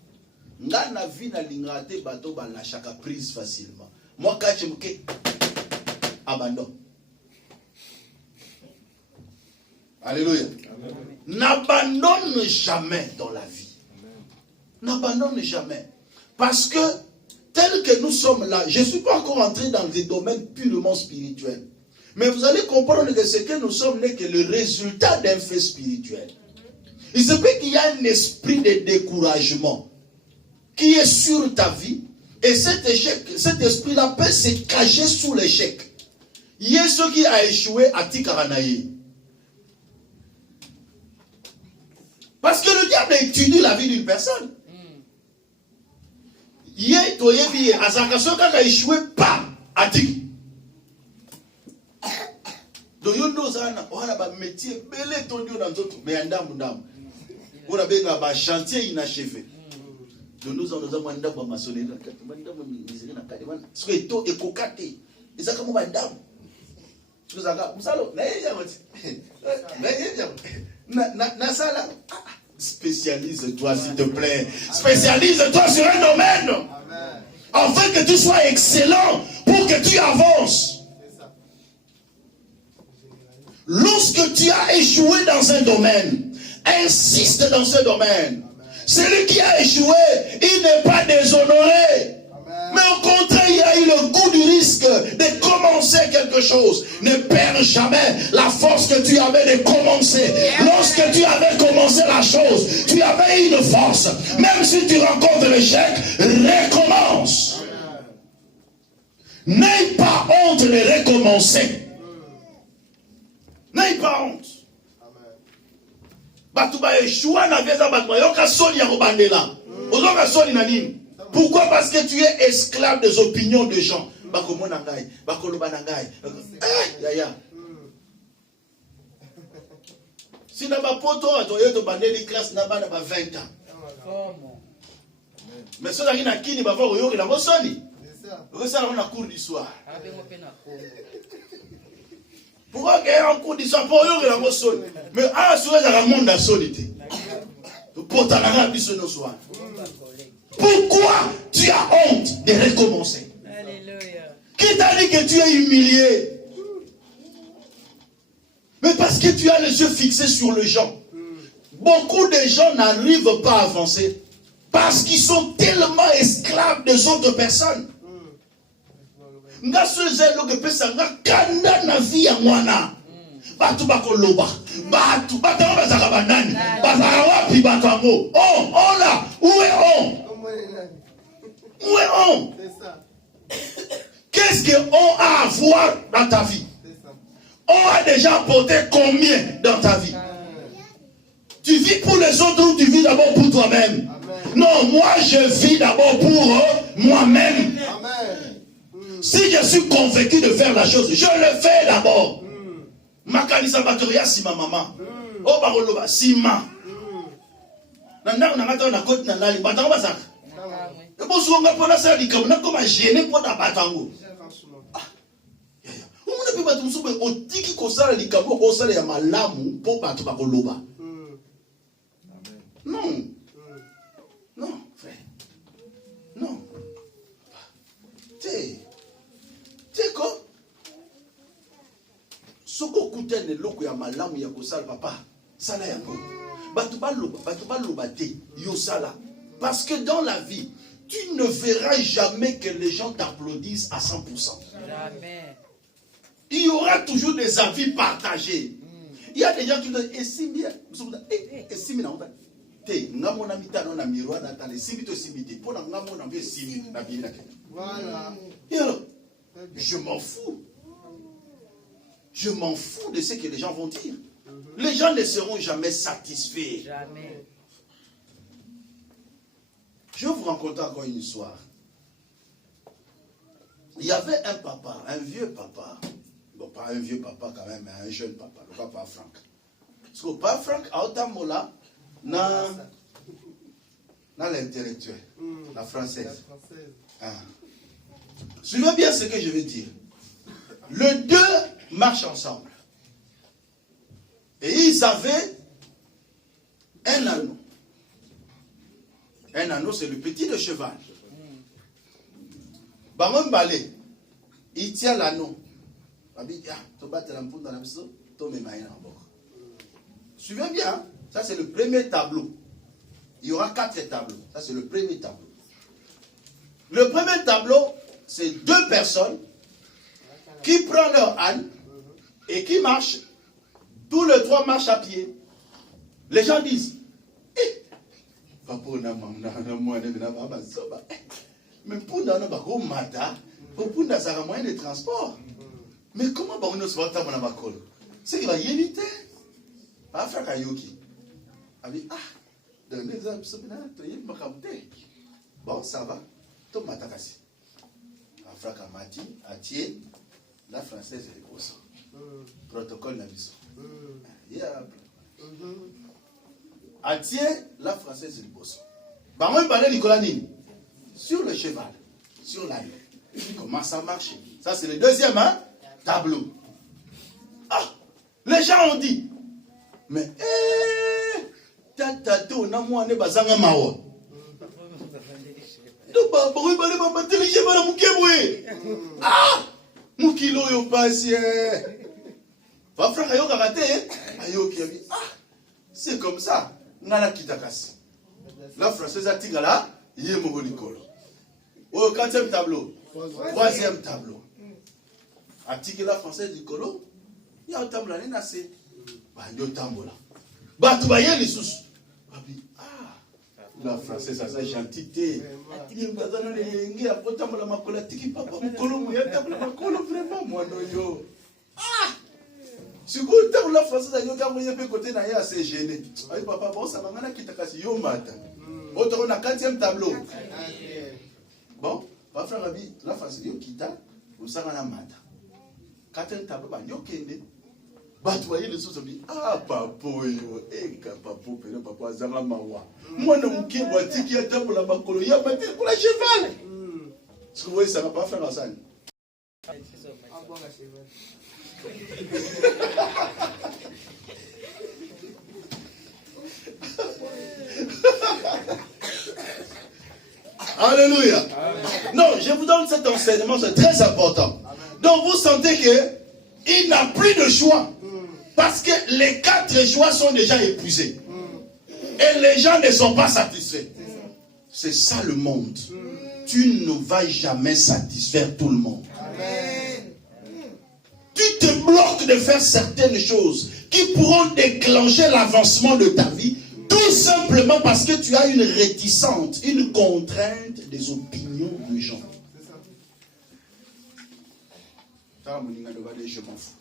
Nga na vie na lingate bato ba la chaka prise facilement. Moi quand je me abandon. Alléluia. N'abandonne jamais dans la vie. N'abandonne jamais. Parce que tel que nous sommes là, je ne suis pas encore entré dans des domaines purement spirituels. Mais vous allez comprendre que ce que nous sommes n'est que le résultat d'un fait spirituel. Il se peut qu'il y a un esprit de découragement qui est sur ta vie. Et cet esprit-là peut se cacher sous l'échec. Il y a ceux qui a échoué à Tikaranaï. Parce que le diable étudie la vie d'une personne. Il y a Azakaso qui a échoué pas à Tik. Donc, il y a un métier belé tondu dans d'autres. Mais il y a un chantier inachevé. Donc, nous avons un maçonnerie. Ils ont comme un dame. Tu as spécialise-toi, s'il te plaît. Spécialise-toi sur un domaine. Afin que tu sois excellent pour que tu avances. Lorsque tu as échoué dans un domaine, insiste dans ce domaine. Celui qui a échoué, il n'est pas déshonoré. Mais au contraire, il a eu le goût du risque de commencer quelque chose. Ne perds jamais la force que tu avais de commencer. Lorsque tu avais commencé la chose, tu avais une force. Même si tu rencontres l'échec, recommence. N'aie pas honte de recommencer. N'aie pas honte. Pourquoi? Parce que tu es esclave des opinions de gens. Si tu n'as pas de classe, tu n'as pas 20 ans. Mais si tu as une kini, tu vas voir la mosoni. Ça, on a cours du soir. Pourquoi qu'il y a un cours du soir pour la mosoni? Mais à ce moment, il y a un monde de solité. Pourquoi tu as honte de recommencer? Alléluia. Qui t'a dit que tu es humilié? Mais parce que tu as les yeux fixés sur les gens. Beaucoup de gens n'arrivent pas à avancer parce qu'ils sont tellement esclaves des autres personnes. Batu bakoloba, batu bazaka banani, bazaka wapi batu on là, où est on? Où est on? Qu'est-ce que on a à voir dans ta vie? On a déjà apporté combien dans ta vie? Tu vis pour les autres ou tu vis d'abord pour toi-même? Non, moi je vis d'abord pour moi-même. Si je suis convaincu de faire la chose, je le fais d'abord. Makanisa batoria sima mama. O bakoloba sima. Nanda na ngata na koti na lali batango basaka. E bosunga pona sa likamu na koma gêner pona batango. Ah. Umuna pe batu musube otiki kosala likamu kosala ya malamu po batu bakoloba. Non. Non, frère. Non. T'es quoi? Soko kutene loko ya malamu ya kosala papa sala yango batu baloba te yo sala parce que dans la vie tu ne verras jamais que les gens t'applaudissent à 100%. Jamais. Il y aura toujours des avis partagés. Il y a des gens qui disent esimi esimi na onda te ngamona mitano na miroir na tane esimi to esimi te pona ngamona mbe esimi na bina ke. Voilà. Et alors je m'en fous. Je m'en fous de ce que les gens vont dire. Les gens ne seront jamais satisfaits. Jamais. Je vais vous raconter encore une histoire. Il y avait un papa, un vieux papa. Bon, pas un vieux papa quand même, mais un jeune papa, le papa Franck. Parce que le papa Franck, à Otamola, dans l'intellectuel, la française. Ah. Suivez bien ce que je vais dire. Les deux marchent ensemble. Et ils avaient un anneau. Un anneau, c'est le petit de cheval. Bamon balé, il tient l'anneau. Suivez bien, ça c'est le premier tableau. Il y aura 4 tableaux. Ça c'est le premier tableau. Le premier tableau, c'est 2 personnes qui prennent leur âne et qui marchent. Tous les 3 marchent à pied. Les gens disent, mais pour un moyen de transport. Mais comment on se voit dans ma colle? C'est qu'il va y éviter. Afrika Yoki. Bon, ça va. Tout matakasi. Afrika Mati, Atié, la française est grosse. Protocole na biso. Atié, la française est grosse. Bah, moi, je parlais Nicolas Nini. Sur le cheval, sur l'âne. Comment ça marche? Ça, c'est le deuxième tableau. Ah, les gens ont dit, mais, tata, on a moins de bazanga mawa. Ah, mukilo yo passe. Va frère yo karaté, ayo ki abi. Ah, c'est comme ça. Ngala kitakasi. La française a tingala, yé mogolikolo. Au quatrième tableau. Troisième tableau. Atiki la française du colo. Il y a un tableau là, c'est. Bah, il y a un tableau là. Bah, tu vas y aller sous. Ah, la française, ça c'est gentillité. Il y a un tableau là, il y a un tableau là, il y a un tableau là, vraiment, moi, non, yo. Ah! Si vous avez la française, il y a un côté là, il y a assez gêné. Ah, papa, bon, ça va, on a quitté kasi yo matin. On a quatrième tableau. Bon, va faire la française, yo quitta, vous savez, on a matin. Quatrième tableau, bah, yo kende. Bah, tu voyez les autres, ah, papa, yo, papa, papa, zama mawa. Moi, non, qui voit qui a tableau la bakolo, il y a pas de pour la cheval. Est-ce que vous voyez, ça va pas faire la salle? Alléluia. Non, je vous donne cet enseignement, c'est très important. Donc vous sentez qu'il n'a plus de choix. Parce que les 4 choix sont déjà épuisés. Et les gens ne sont pas satisfaits. C'est ça le monde. Tu ne vas jamais satisfaire tout le monde. Tu te bloques de faire certaines choses qui pourront déclencher l'avancement de ta vie, tout simplement parce que tu as une réticence, une contrainte des opinions des gens. Je m'en fous.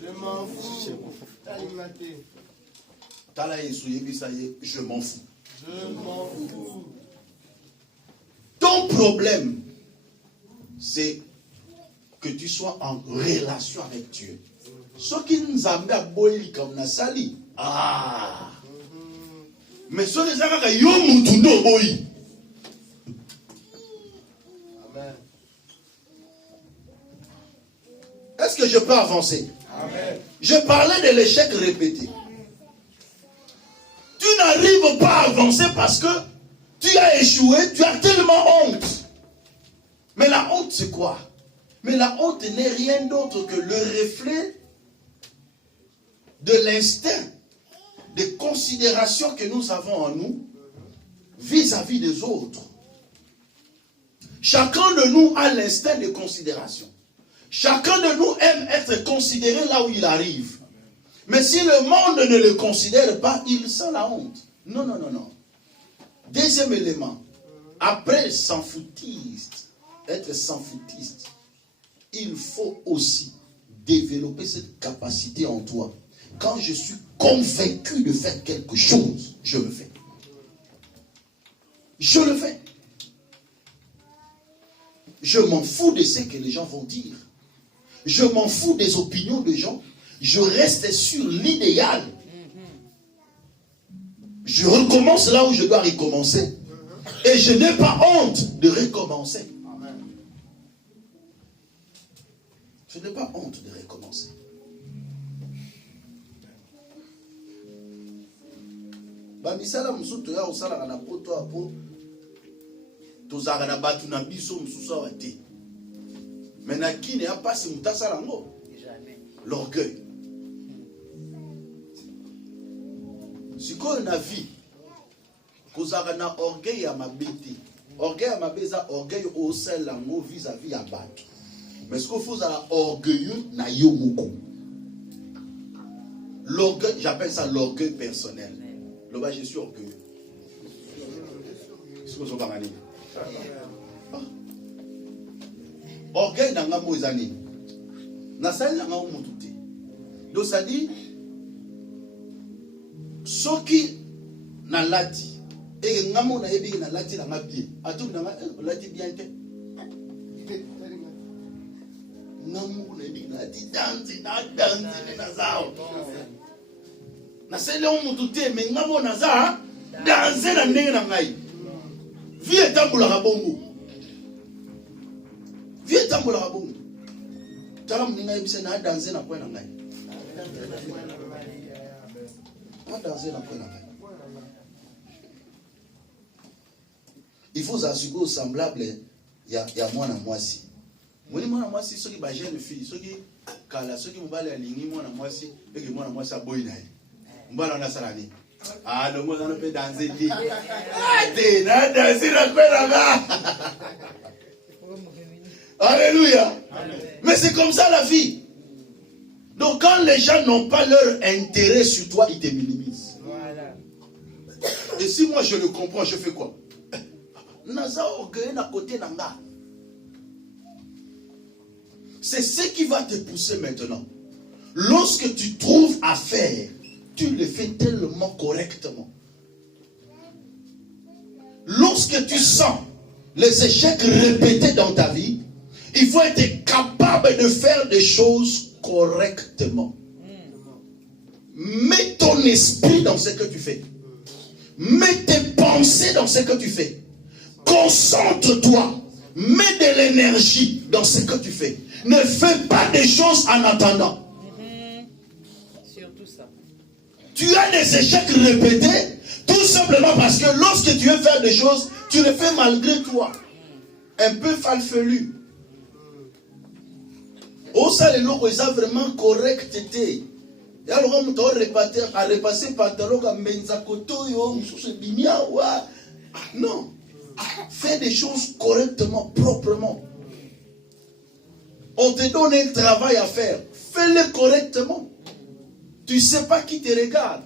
Je m'en fous. Je m'en fous. Je m'en fous. Ton problème, c'est que tu sois en relation avec Dieu. Ce qui nous a mis à boire comme na sali. Ah. Mais ce qui nous a mis à boire. Amen. Est-ce que je peux avancer? Amen. Je parlais de l'échec répété. Tu n'arrives pas à avancer parce que tu as échoué, tu as tellement honte. Mais la honte, c'est quoi? Mais la honte n'est rien d'autre que le reflet de l'instinct, de considération que nous avons en nous vis-à-vis des autres. Chacun de nous a l'instinct de considération. Chacun de nous aime être considéré là où il arrive. Mais si le monde ne le considère pas, il sent la honte. Non, non, non, non. Deuxième élément, après sans foutiste, être sans foutiste, il faut aussi développer cette capacité en toi. Quand je suis convaincu de faire quelque chose, je le fais. Je le fais. Je m'en fous de ce que les gens vont dire. Je m'en fous des opinions des gens. Je reste sur l'idéal. Je recommence là où je dois recommencer. Et je n'ai pas honte de recommencer. Je n'ai pas honte de recommencer. Bamisala musuto ya osala na poto apo tozaka na batu na biso mususu awate. Mais na kine ya pasi mutasala ngo. L'orgueil. Sikoyo na vie kozaka na orgueil ya mabete. Orgueil ya mabeza orgueil osala ngo vis-à-vis ya batu. Mais ce qu'il faut, c'est orgueilleux na yo moko. L'orgueil, j'appelle ça l'orgueil personnel. Le bas, je suis orgueilleux. C'est ce que vous avez. Orgueil n'a pas de années. Na sa n'a pas de donc ça dit, ce qui n'a lati et n'a pas de lati n'a pas bien. A tout n'a pas lati bien. Na sele omuntu te me ngamo naza danse na ndenge na ngai vie tambola kabongo vie tambola kabongo Tala mninga yebise na danser na point na ngai. Na danser na point na ngai. Il faut s'assurer au semblable il y a moi na moi si. Moi na moi si ceux qui ba jeune fille, ceux qui kala ceux qui mbala lingi moi na moi si et que moi na moi ça boy na. Mbala na salani. Ah le moi on peut danser dit. Ah t'es na danser na point na ngai. Alléluia. Mais c'est comme ça la vie. Donc quand les gens n'ont pas leur intérêt sur toi, ils te minimisent. Voilà. Et si moi je le comprends, je fais quoi? C'est ce qui va te pousser maintenant. Lorsque tu trouves à faire, tu le fais tellement correctement. Lorsque tu sens les échecs répétés dans ta vie, il faut être capable de faire des choses correctement. Mets ton esprit dans ce que tu fais. Mets tes pensées dans ce que tu fais. Concentre-toi. Mets de l'énergie dans ce que tu fais. Ne fais pas des choses en attendant. Surtout ça. Tu as des échecs répétés tout simplement parce que lorsque tu veux faire des choses, tu le fais malgré toi. Un peu falfelu. Oh, ça, les locaux, ils ont vraiment correct été. Et alors, on a repassé pantalon comme Benzakoto, non. Fais des choses correctement, proprement. On te donne un travail à faire. Fais-le correctement. Tu ne sais pas qui te regarde.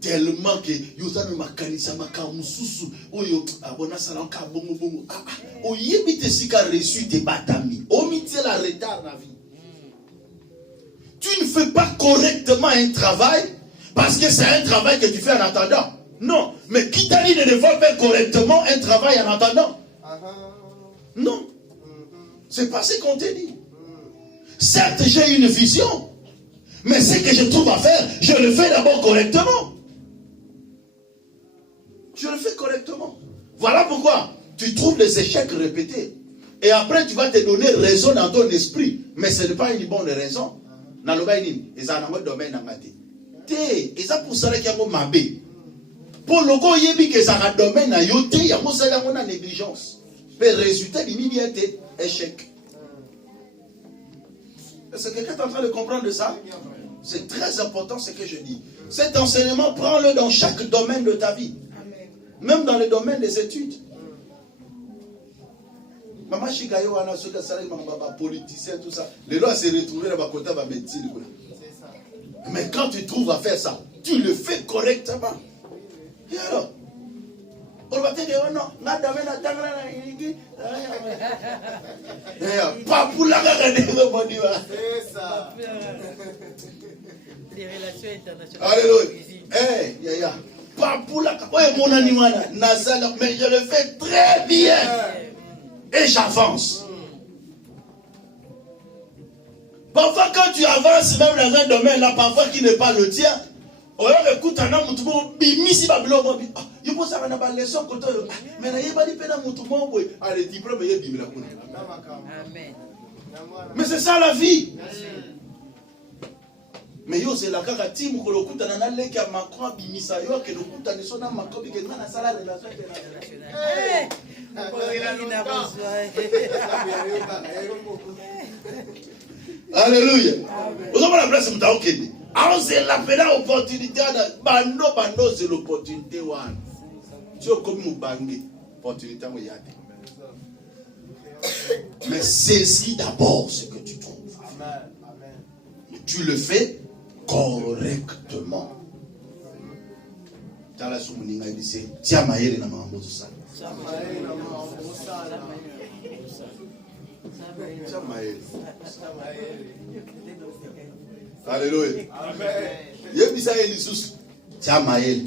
Tellement que yozana makanisa makamususu oyo abona sala ka bongo bongo oyebite sika reçu te batami omiti la retard na vie. Tu ne fais pas correctement un travail parce que c'est un travail que tu fais en attendant. Non, mais qui t'a dit de devoir faire correctement un travail en attendant? Non. C'est pas ce qu'on t'a dit. Certes, j'ai une vision, mais ce que je trouve à faire, je le fais d'abord correctement. Je le fais correctement. Voilà pourquoi tu trouves des échecs répétés. Et après, tu vas te donner raison dans ton esprit. Mais ce n'est pas une bonne raison. Dans le domaine, ils ont un domaine. Ils ont pour ça qu'il y a un mabé. Pour le coup, il y a un domaine à yoté, il y a une négligence. Mais le résultat, il y a un échec. Est-ce que quelqu'un est en train de comprendre ça? C'est très important ce que je dis. Cet enseignement, prends-le dans chaque domaine de ta vie. Même dans le domaine des études. Maman Chikayo, on a ceux qui sont politiciens, tout ça. Les lois s'est retrouvé dans la côté de la médecine. Mais quand tu trouves à faire ça, tu le fais correctement. Et alors? On va te dire, non, n'a domaine à Tangra. Pas pour la regarder. C'est ça. Les relations internationales. Alléluia. Eh, yaya. Pas pour la. Oui, mon animal, Nazal, mais je le fais très bien. Et j'avance. Parfois, quand tu avances, même dans un domaine là, parfois qui n'est pas le tien, on écoute un homme, tu vois, bimisi bablo, il faut savoir dans la leçon, mais il y a pas de peine à mon allez, diplôme, il y a bimila. Amen. Mais c'est ça la vie. Mais yo c'est la kaka team ko lokuta na leki ya Macron bimisa yo ke lokuta ne sona Macron bi ke na sala relation internationale. Alléluia. Vous avez la place mta okende. Alors c'est la peine opportunité bando c'est l'opportunité one. Tu es comme mubangi opportunité mo yate. Mais saisis d'abord ce que tu trouves. Amen. Tu le fais correctement. Tala sumuninga dit tia mayele na mambo ça. Alléluia. Amen. Yebisa Yesus tia mayele.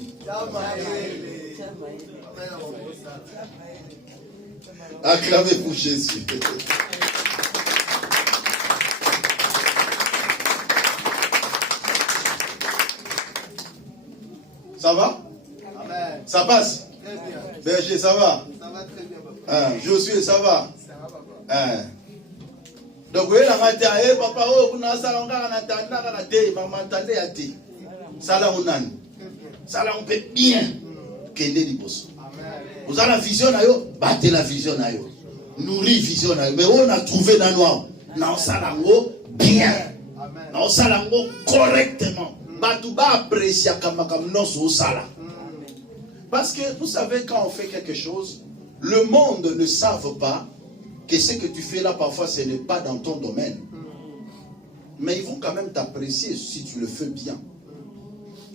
Acclamez pour Jésus. Ça va? Amen. Ça passe? Très bien. Berger, ça va? Ça va très bien, papa. Josué, ça va? Ça va, papa. Donc, vous avez dit, papa, vous avez dit, maman, attendez à ti. Ça là, on peut bien. Vous avez la vision, battez la vision. Nourris la vision. Mais on a trouvé dans noir. Non, ça là, bien. Non, ça là, correctement. Apprécier comme non, ça là. Parce que vous savez, quand on fait quelque chose, le monde ne savent pas que ce que tu fais là, parfois, ce n'est pas dans ton domaine. Mais ils vont quand même t'apprécier si tu le fais bien.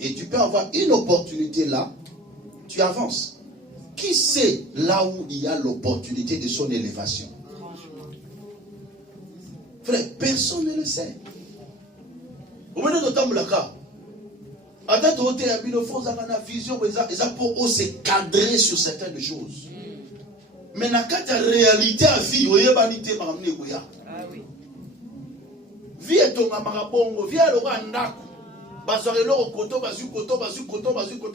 Et tu peux avoir une opportunité là, tu avances. Qui sait là où il y a l'opportunité de son élévation? Frère, personne ne le sait. Vous venez de Tamboulaka. Attends, tu as une vision, ils ont se cadrer sur certaines choses. Mais dans la réalité, la vie, vous avez vanité par amener. Ah oui. Vie est ton amarabongo, vie est le randa. Bazore lo koto, bazu koto,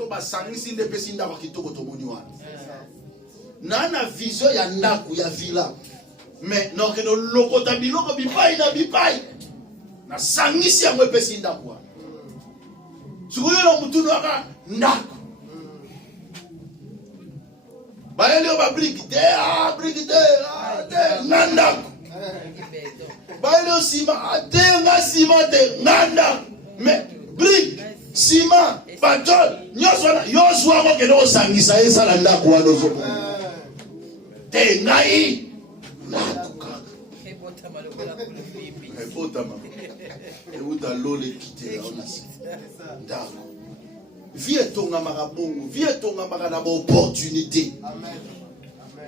basangisi ne pesinda wakito koto moniwa. Nana vision ya ndaku ya villa. Mais non que no lokota biloko bipai na bipai. Na sangisi ya mwe pesinda kwa. Sukuyo lo mutunu waka ndaku. Baelio ba brigide, nandaku. Baelio sima, sima te nanda. Mais brique, ciment, bâton, yoswa mo keno sangisa esa la ndaku wa dozo. Te ngai nakuka. Ebotama. Euta lole kite la onasi. Ndaku. Vie tonga marabongo, vie tonga marana opportunité. Amen.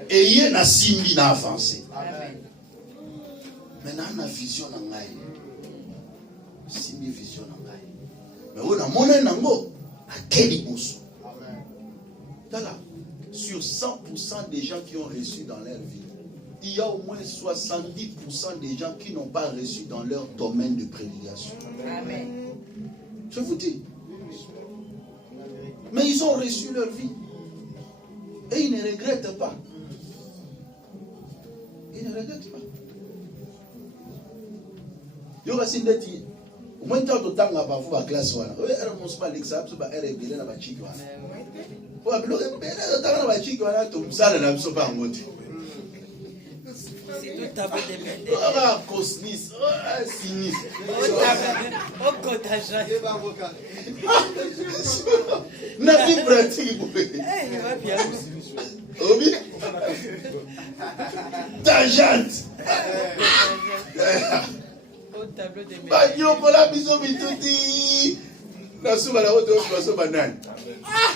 Et yé na simbi na avancé. Amen. Maintenant na vision na ngai. Simbi vision na ngai. Mais on a monnaie nango à quel bosso. Amen. Voilà. Sur 100% des gens qui ont reçu dans leur vie, il y a au moins 70% des gens qui n'ont pas reçu dans leur domaine de prédication. Amen. Je vous dis. Mais ils ont reçu leur vie. Et ils ne regrettent pas. Ils ne regrettent pas. Yo va sindeti. Au moins tant de temps là-bas, vous va classe voilà. Oui, elle ne pas l'examen, c'est pas elle bien là-bas chic voilà. Pour appeler le bien là-bas chic voilà, tout ça là, ne sont pas en mode. C'est tout à fait dépendant. Ah, cosmis, ah, sinistre. Oh, cotage. N'a plus pratique. Eh, il va bien. Obi. Tangente. Au tableau des mères. Bah, yo, pour la biso mituti. Na souba la haute, on va banane. Ah!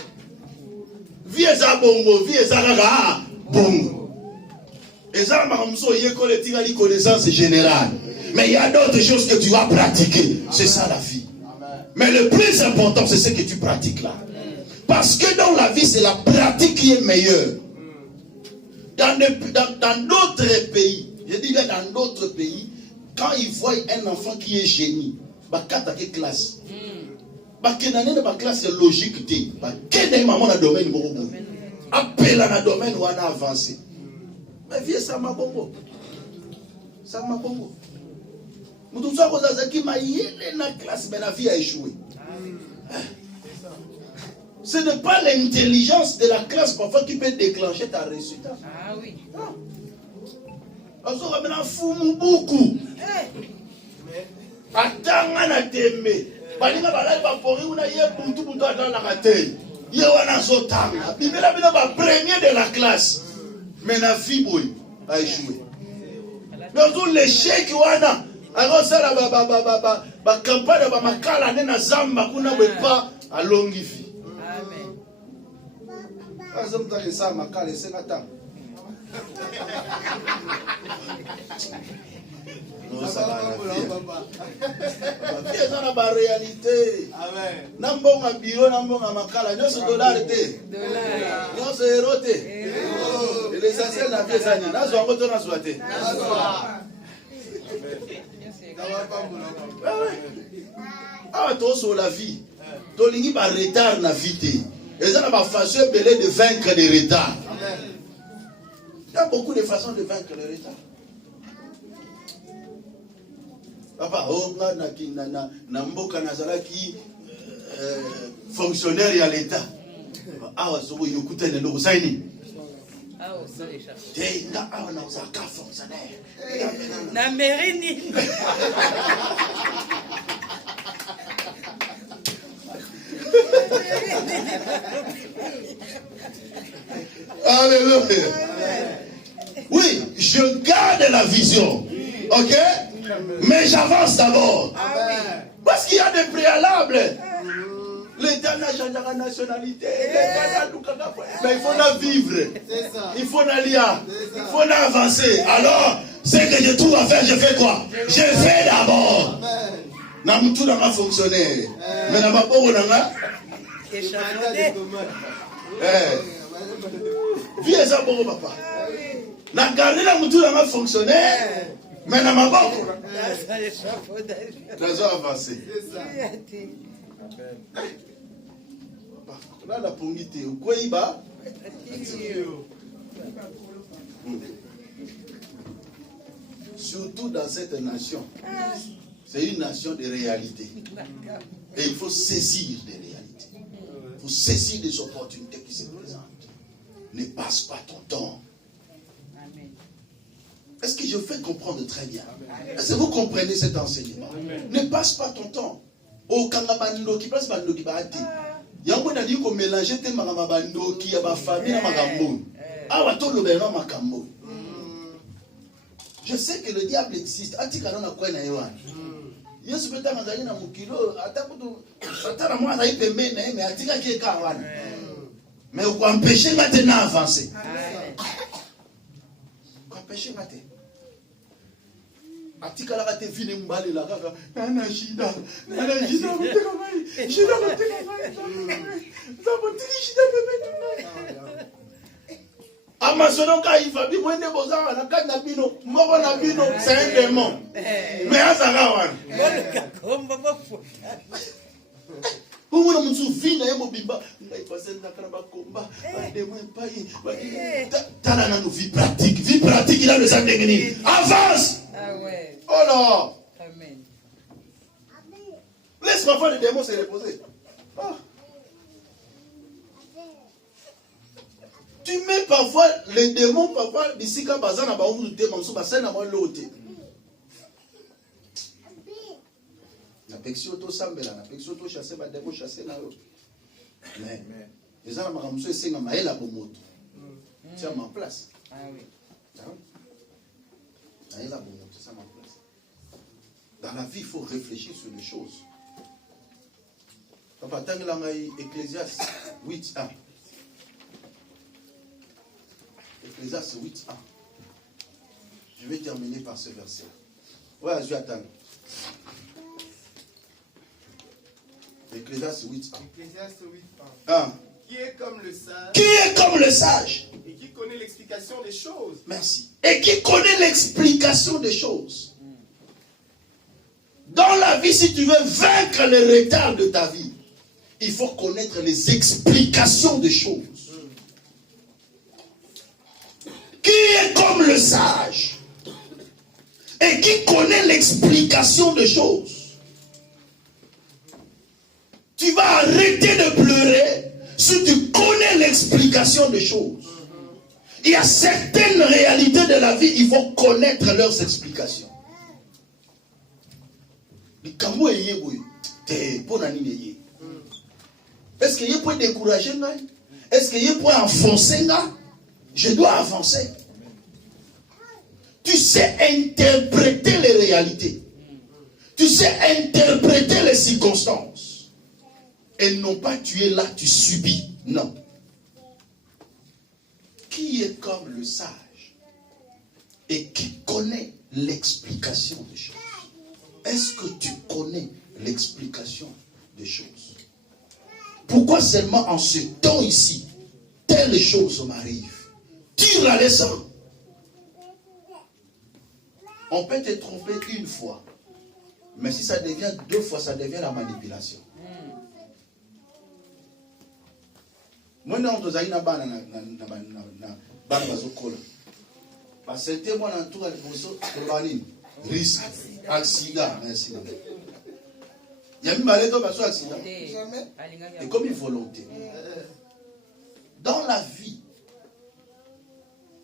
Vie ça bongo, vie ça gaga. Bongo. Et ça, ma connaissance générale. Mais il y a d'autres choses que tu vas pratiquer. C'est ça la vie. Mais le plus important, c'est ce que tu pratiques là. Parce que dans la vie, c'est la pratique qui est meilleure. Dans d'autres pays, je dis bien dans d'autres pays, quand ils voient un enfant qui est génie, quelle classe? Quelle classe logique? Quel maman dans le domaine? Appelle dans le domaine où on a avancé. Mais vie ça m'a bongo. Ça m'a bongo. Moutou ça cause ça qui m'a yéné na classe mais la vie a échoué. Ce n'est pas l'intelligence de la classe parfois qui peut déclencher ta résultat. Ah oui. Azo ramena fumu beaucoup. Atanga na tembe. Balinga balai ba pori una ye buntu buntu atanga na tele. Ye wana zotanga. Bibela bina ba premier de la classe. Mais la vie a échoué. Mais tout l'échec wana alors ça la campagne ba makala na zamba kuna pas à longue vie. Amen. Azam ta ça makala c'est ngata. Non ça va la réalité. Amen. Nambonga biro nambonga makala nyoso dollar te. Dollar. Nyoso euro te. L'essentiel de la vie, c'est que ah, toi, sur la vie, tu as un retard dans la vie. Et ça, c'est une façon de vaincre les retards. Il y a beaucoup de façons de vaincre les retards. Papa, na mboka nazalaki fonctionnaire à l'État. Ah, so you could tell no signing. Ah, ça déjà. T'es là, on a un fonctionnaire. Na Mérini. Alléluia. Oui, je garde la vision. Ok? Mais j'avance d'abord. Parce qu'il y a des préalables. L'État n'a jamais la nationalité. Mais il faut la vivre. Il faut la lire. Il faut la avancer. Alors, ce que je trouve à faire, je fais quoi? Je fais d'abord. Na mutu na fonctionnaire. Mais na pas pour na. Viens ça pour papa. Na garder la mutu na fonctionnaire. Mais na maboko. Nous avons avancé. Là, la pongité, ou quoi il va? Surtout dans cette nation. C'est une nation de réalité. Et il faut saisir des réalités. Il faut saisir des opportunités qui se présentent. Ne passe pas ton temps. Est-ce que je fais comprendre très bien? Est-ce que vous comprenez cet enseignement? Ne passe pas ton temps. Au Kangabando qui passe Bando qui va être. Yango na dit qu'on mélange tes Bando qui a ma famille à Magambo. Ah, wa to le bénin Makambo. Je sais que le diable existe. Atika na quoi na yoan. Yesu beta ngazali na mukilo atakutu atara moi na ipembe na mais atika ki ka wana. Mais ou empêcher maintenant avancer. Ou empêcher maintenant. Atika la te vini mbali la kaka nana shida shida Amazonon ka ifa bi mwende boza na kanya bino moko na bino c'est un démon mais azaka wana Komba bafu. Umu na mtu vina yemo bimba ngai pasenda kana bakomba démon pai tala na vie pratique il a le sang de avance. Ah ouais. Oh non. Amen. Laisse parfois le démon se reposer. Oh. Tu mets parfois les démons, parfois, ici, quand bazar n'a pas envie de démon, sur bassin n'a pas l'autre. La pexi auto sambela, la pexi auto chasser, ba démon chasser na l'autre. Mais, les gens n'ont pas essayé de faire la moto. C'est à ma place. Ah oui. C'est à ma place. Dans la vie, il faut réfléchir sur les choses. Papa, tant que l'angaï, Ecclésiaste 8.1. Ecclésiaste 8.1. Je vais terminer par ce verset. Ouais, je vais attendre. Ecclésiaste 8.1. Ecclésiaste 8.1. Ah. Qui est comme le sage. Qui est comme le sage? Et qui connaît l'explication des choses. Merci. Et qui connaît l'explication des choses. Dans la vie, si tu veux vaincre les retards de ta vie, il faut connaître les explications des choses. Qui est comme le sage et qui connaît l'explication des choses. Tu vas arrêter de pleurer si tu connais l'explication des choses. Il y a certaines réalités de la vie, il faut connaître leurs explications. Est-ce qu'il y a pour décourager? Est-ce qu'il y a pour enfoncer? Je dois avancer. Tu sais interpréter les réalités. Tu sais interpréter les circonstances. Et non pas tu es là, tu subis. Non. Qui est comme le sage et qui connaît l'explication des choses? Est-ce que tu connais l'explication des choses? Pourquoi seulement en ce temps ici, telle chose m'arrive? Tire la leçon. On peut te tromper une fois, mais si ça devient 2 fois, ça devient la manipulation. Moi, je suis un peu risque. Accident. Il y a mis malade dans un accident. Et comme une volonté. Dans la vie,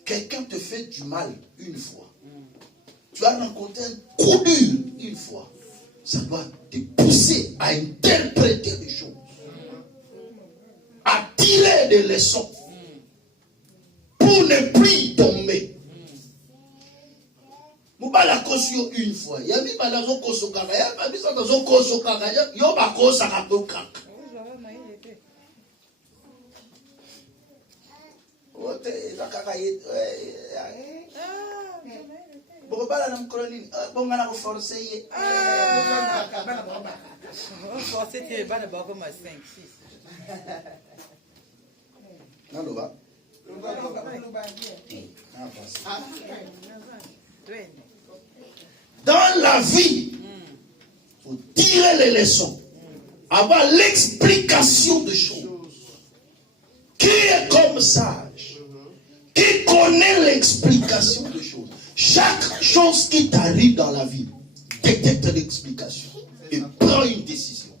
quelqu'un te fait du mal une fois. Tu as rencontré un coup dur une fois. Ça doit te pousser à interpréter les choses. À tirer des leçons. Pour ne plus tomber. Mubala kosio une fois. Ya mi bala zo koso kaka. Ya mi santa zo koso kaka. Yo ba kosa kato kaka. Ote za kaka yet. Boko bala na mkoloni. Bonga na ko forcer ye. Forcer te bala bako ma 5 6. Nalo ba? Dans la vie, il faut tirer les leçons, avoir l'explication des choses. Qui est comme sage? Qui connaît l'explication des choses? Chaque chose qui t'arrive dans la vie, détecte l'explication et prends une décision.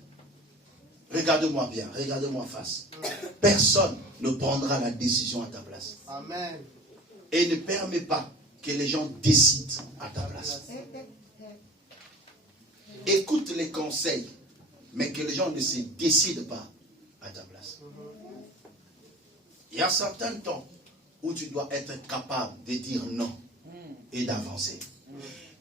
Regarde-moi bien, regarde-moi face. Personne ne prendra la décision à ta place. Amen. Et ne permets pas que les gens décident à ta place. Écoute les conseils, mais que les gens ne se décident pas à ta place. Il y a certains temps où tu dois être capable de dire non et d'avancer.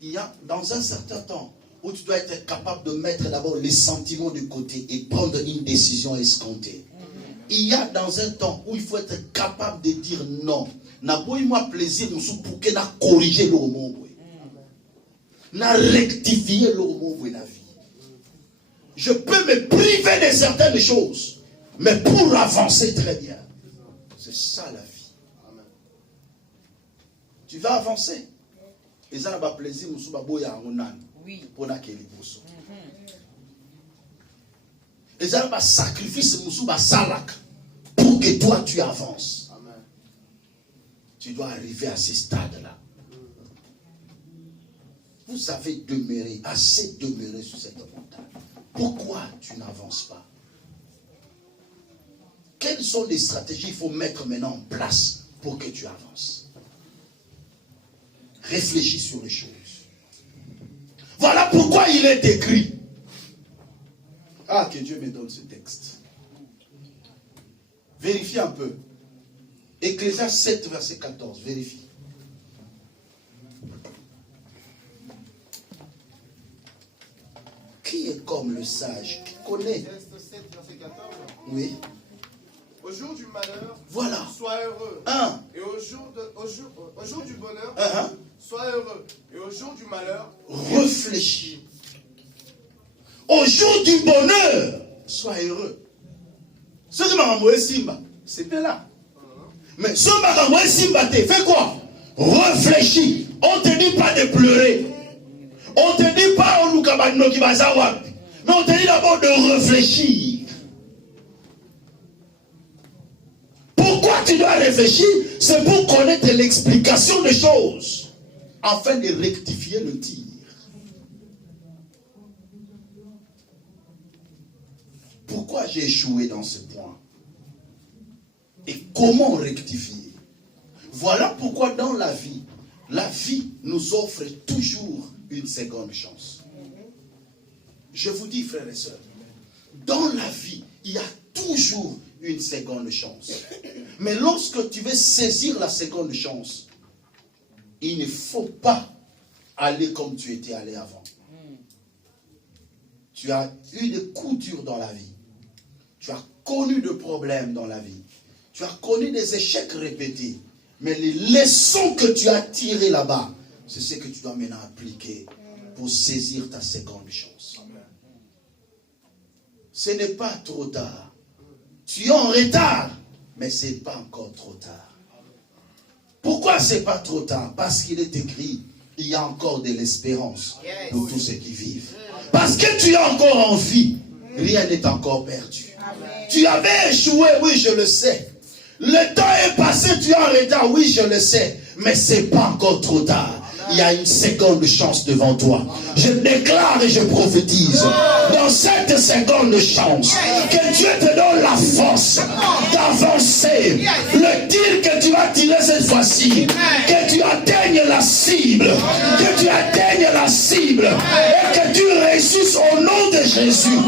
Il y a dans un certain temps où tu dois être capable de mettre d'abord les sentiments de côté et prendre une décision escomptée. Il y a dans un temps où il faut être capable de dire non. Na boy moi plaisir nous pour que na corriger le monde. Na rectifier le monde de la vie. Je peux me priver de certaines choses, mais pour avancer très bien. C'est ça la vie. Tu vas avancer. Et ça n'a pas plaisir nous ba boya ngonan. Oui. Pour na keli boso. Et ça n'a pas sacrifice nous ba salak pour que toi tu avances. Tu dois arriver à ce stade-là. Vous avez demeuré, assez demeuré sur cette montagne. Pourquoi tu n'avances pas? Quelles sont les stratégies qu'il faut mettre maintenant en place pour que tu avances? Réfléchis sur les choses. Voilà pourquoi il est écrit. Ah, que Dieu me donne ce texte. Vérifie un peu. Ecclésiaste 7, verset 14. Vérifie. Qui est comme le sage? Qui connaît? Ecclésiaste 7, verset 14. Oui. Au jour du malheur, Voilà. sois heureux. Et au jour du bonheur, sois heureux. Et au jour du malheur, Réfléchis. Au jour du bonheur, sois heureux. Ce qui m'a envoyé Simba, c'est bien là. Mais ce qui m'a envoyé Simba, fais quoi? Réfléchis. On ne te dit pas de pleurer. On ne te dit pas au Lukabano qui va savoir. Mais on te dit d'abord de réfléchir. Pourquoi tu dois réfléchir? C'est pour connaître l'explication des choses, afin de rectifier le tir. Pourquoi j'ai échoué dans ce point? Et comment rectifier? Voilà pourquoi dans la vie nous offre toujours une seconde chance. Je vous dis, frères et sœurs, dans la vie, il y a toujours une seconde chance. Mais lorsque tu veux saisir la seconde chance, il ne faut pas aller comme tu étais allé avant. Tu as eu des coups durs dans la vie. Tu as connu des problèmes dans la vie. Tu as connu des échecs répétés. Mais les leçons que tu as tirées là-bas, c'est ce que tu dois maintenant appliquer pour saisir ta seconde chance. Ce n'est pas trop tard. Tu es en retard, mais ce n'est pas encore trop tard. Pourquoi ce n'est pas trop tard? Parce qu'il est écrit, il y a encore de l'espérance pour tous ceux qui vivent. Parce que tu es encore en vie, rien n'est encore perdu. Tu avais échoué, oui, je le sais. Le temps est passé, tu es en retard, oui, je le sais. Mais ce n'est pas encore trop tard. il y a une seconde chance devant toi. Je déclare et je prophétise dans cette seconde chance que Dieu te donne la force d'avancer. Le tir que tu vas tirer cette fois-ci, que tu atteignes la cible, que tu atteignes la cible et que tu réussisses au nom de Jésus.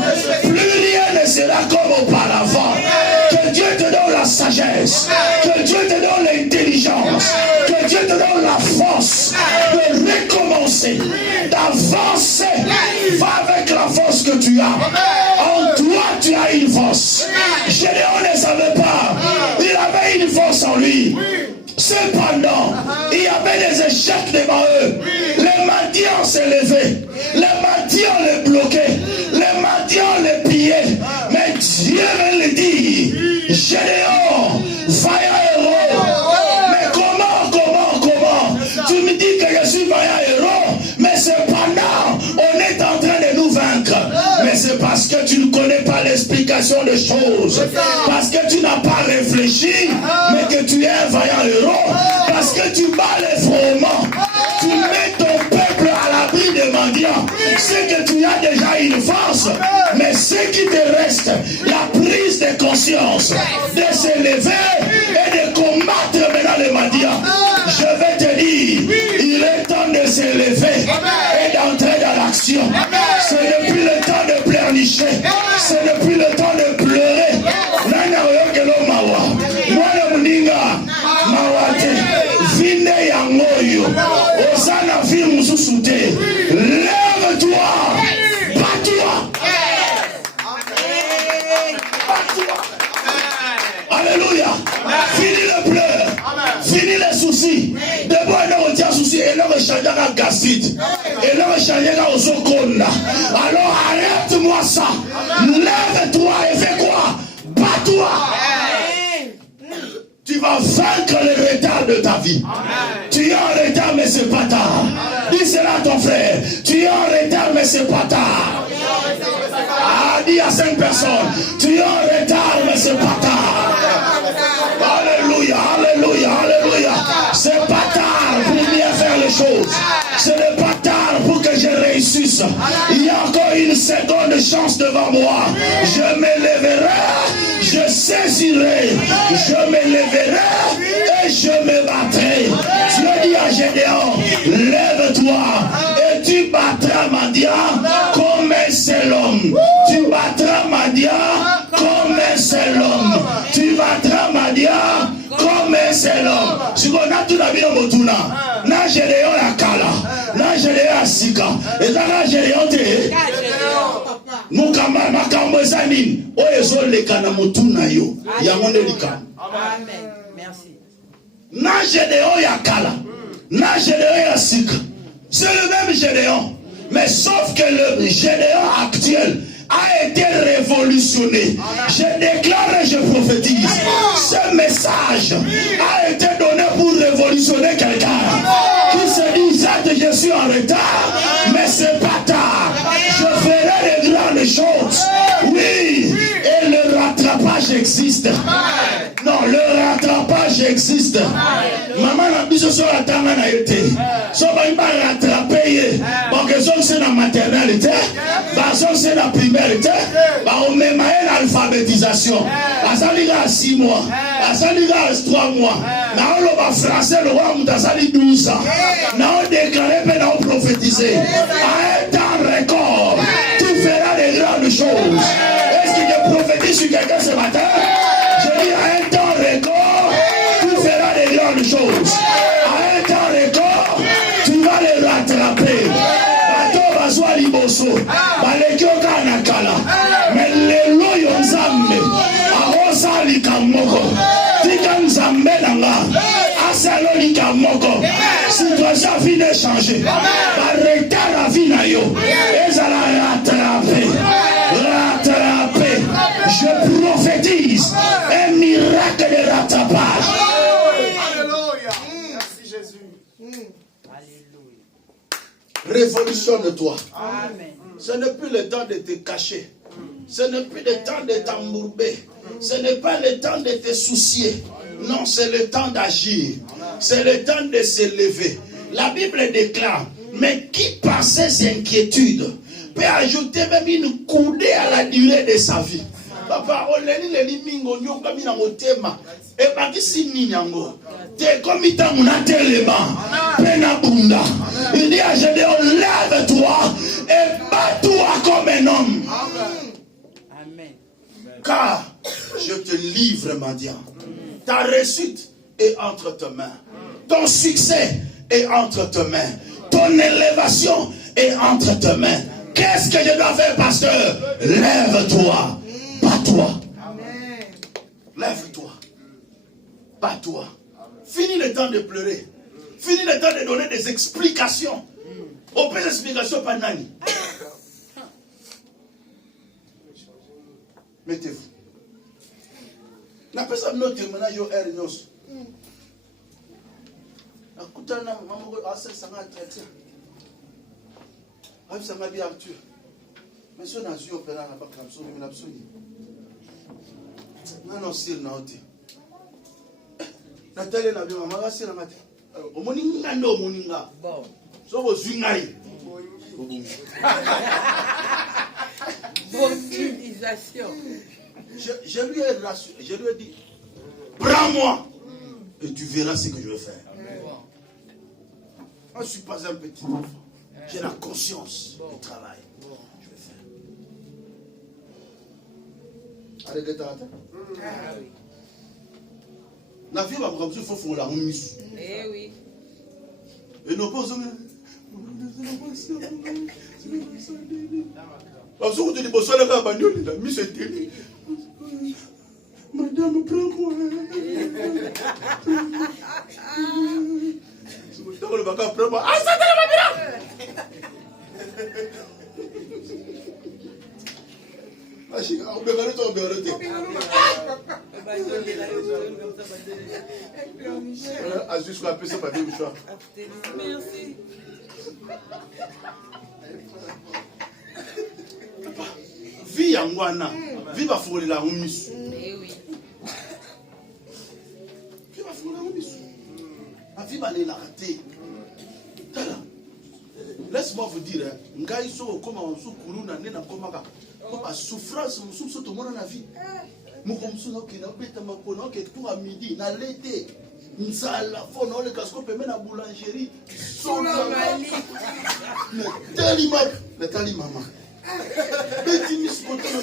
Plus rien ne sera comme auparavant. Que Dieu te donne la sagesse, que Dieu te donne l'intelligence, que Dieu te donne la force de recommencer, d'avancer. Va avec la force que tu as. En toi, tu as une force. Gédéon ne savait pas. Il avait une force en lui. Cependant, il y avait des échecs devant eux. Les Madians s'élevaient. Les Madians les bloquaient. Les Madians les pillaient. Mais Dieu me dit, Gédéon, vaillant héros. Mais comment? Tu me dis que je suis vaillant héros, mais cependant, on est en train de nous vaincre. Mais c'est parce que tu ne connais pas l'explication des choses. Parce que tu n'as pas réfléchi, mais que tu es un vaillant héros. Parce que tu bats les froment. Tu mets ton peuple à l'abri des mendiants. C'est que tu as déjà une force. Mais ce qui te reste, la prise de conscience, de s'élever et de combattre maintenant les mendiants. Je vais te dire, il est temps de s'élever et d'entrer dans l'action. Ce n'est plus le temps de pleurnicher. Ce n'est plus le temps de pleurer. Lève-toi, bats-toi. Alléluia. Fini le pleur. Fini les soucis. D'abord, il y a un souci. Et là, il y a un gastrite. Et là, il y a un osokonda. Alors, arrête-moi ça. Lève-toi et fais quoi? Bats-toi. Tu vas vaincre le retard de ta vie. Amen. Tu es en retard, mais c'est pas tard. Dis cela à ton frère. Tu es en retard, mais c'est pas tard. Ah, dis à 5 personnes. Tu es en retard, mais c'est pas tard. Alléluia, alléluia, alléluia. C'est pas tard pour bien faire les choses. Ce n'est pas tard pour que je réussisse. Il y a encore une seconde chance devant moi. Je me lèverai, je saisirai, je me lèverai et je me battrai. Dieu dit à Gédéon, lève-toi et tu battras Madia comme un seul homme. Tu battras Madia comme un seul homme. Tu battras Madia comme un seul homme. Si on a tout la vie au Motuna, na Gédéon la Kala, na Gédéon la Sika, et na Gédéon te. Mukama makambo ezani oyezo leka na Motuna yo ya mondelika. Amen. Merci. Na Gédéon ya Kala, na Gédéon ya Sika. C'est le même Gédéon. Mais sauf que le Gédéon actuel a été révolutionné. Je déclare et je prophétise. Ce message a été donné pour révolutionner quelqu'un qui se dit, certes, je suis en retard, mais c'est pas tard. Je ferai de grandes choses. Oui, et le rattrapage existe. Non, le rattrapage existe. Maman n'a plus sur la table n'a été. So va pas rattraper. Bon que c'est dans maternalité, c'est dans primaire, on met l'alphabétisation. Ça ligue à 6 mois, ça ligue à 3 mois. Now le français le roi Moutassali 12 ans. Now déclaré mais on prophétisé. À un temps record, tu feras des grandes choses. Est-ce que je prophétise sur quelqu'un ce matin? Je dis à un temps record, tu feras des grandes choses. À un temps record, tu vas les rattraper. Bateau va soit liboso, balekioka nakala. Mais les loyaux nzambe, ahosa likamoko, tika nzambe nanga, asalo likamoko. Situation vie de changer. Arrêtez la vie na yo. Et ça la rattraper. Rattraper. Je prophétise un miracle de rattrapage. Alléluia. Merci Jésus. Révolutionne-toi. Amen. Ce n'est plus le temps de te cacher. Ce n'est plus le temps de t'embourber. Ce n'est pas le temps de te soucier. Non, c'est le temps d'agir. C'est le temps de se lever. La Bible déclare, mais qui par ses inquiétudes peut ajouter même une coudée à la durée de sa vie. Papa, oleli mingo nyoka mina motema. Et pas qui si ninyango. T'es comme il t'a mon attelema. Pena bunda. Il dit à Gédéon, lève-toi et bats-toi comme un homme. Amen. Car je te livre, Madian. Ta réussite est entre tes mains. Ton succès est entre tes mains. Ton élévation est entre tes mains. Qu'est-ce que je dois faire, pasteur? Lève-toi. Bats-toi. Lève-toi. Bats-toi. Finis le temps de pleurer. Finis le temps de donner des explications. On peut explications par Nani. Mettez-vous. La personne n'a pas de témoignage au R9. Akutana maman asa sanga traité. Abi sanga bi Arthur. Mais son azio opéra na ba kamso mi na psoni. Non sir na oti. Natale na bi mama ga sir na mate. O moninga ndo moninga. Bon. So bo zwingai. Bonne utilisation. Je lui ai dit, prends-moi et tu verras ce que je vais faire. Je ne suis pas un petit enfant. J'ai la conscience du travail. Je vais faire. Allez, Ah oui. La vie va comme ça, il faut faire la remise. Eh oui. Et nous pas parce que tu dis, bonsoir, la bagnole, il a mis ce télé. Madame, prends-moi. Prends-moi. Ah, ça t'est la Merci. Vie à moi, vie va fouler la remise. Eh oui. Vie va fouler la remise. La vie va aller la rater. Laisse-moi vous dire, ngai so comme on sou kuluna nena komaka. Papa souffrance musu so to mona na vie. Mukomsu na kina beta makona ke pour à midi na l'été. Nzala fona ole casco pe na boulangerie. Sona mali. Le tali mama. Beti mis kotono.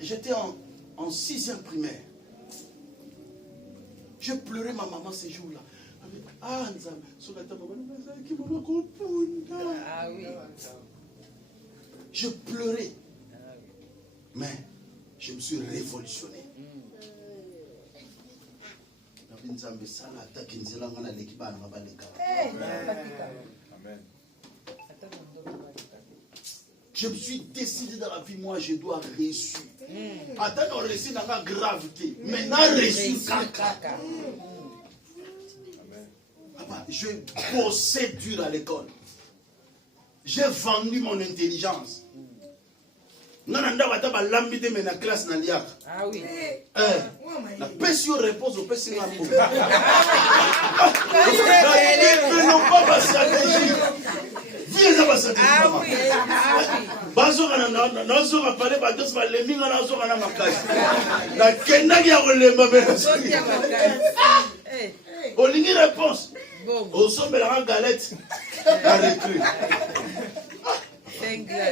J'étais en 6e primaire. Je pleurais ma maman ces jours-là. Ah oui. Je pleurais. Mais je me suis révolutionné. Je me suis décidé dans la vie, moi je dois réussir. Attends, on réussit dans la gravité. Maintenant, réussir caca. Papa, je bossais dur à l'école. J'ai vendu mon intelligence. Nananda wataba lambide me na classe na liaka. Ah oui. La question réponse au PC na po. Non pas ma stratégie. Viens ma stratégie. Ah oui. Ah oui. Bazo kana na zo ka parler ba dos ba leminga na zo kana makasi. Na kenda ya kolemba me. Olingi réponse. Bon. Au sommet la galette. La récré.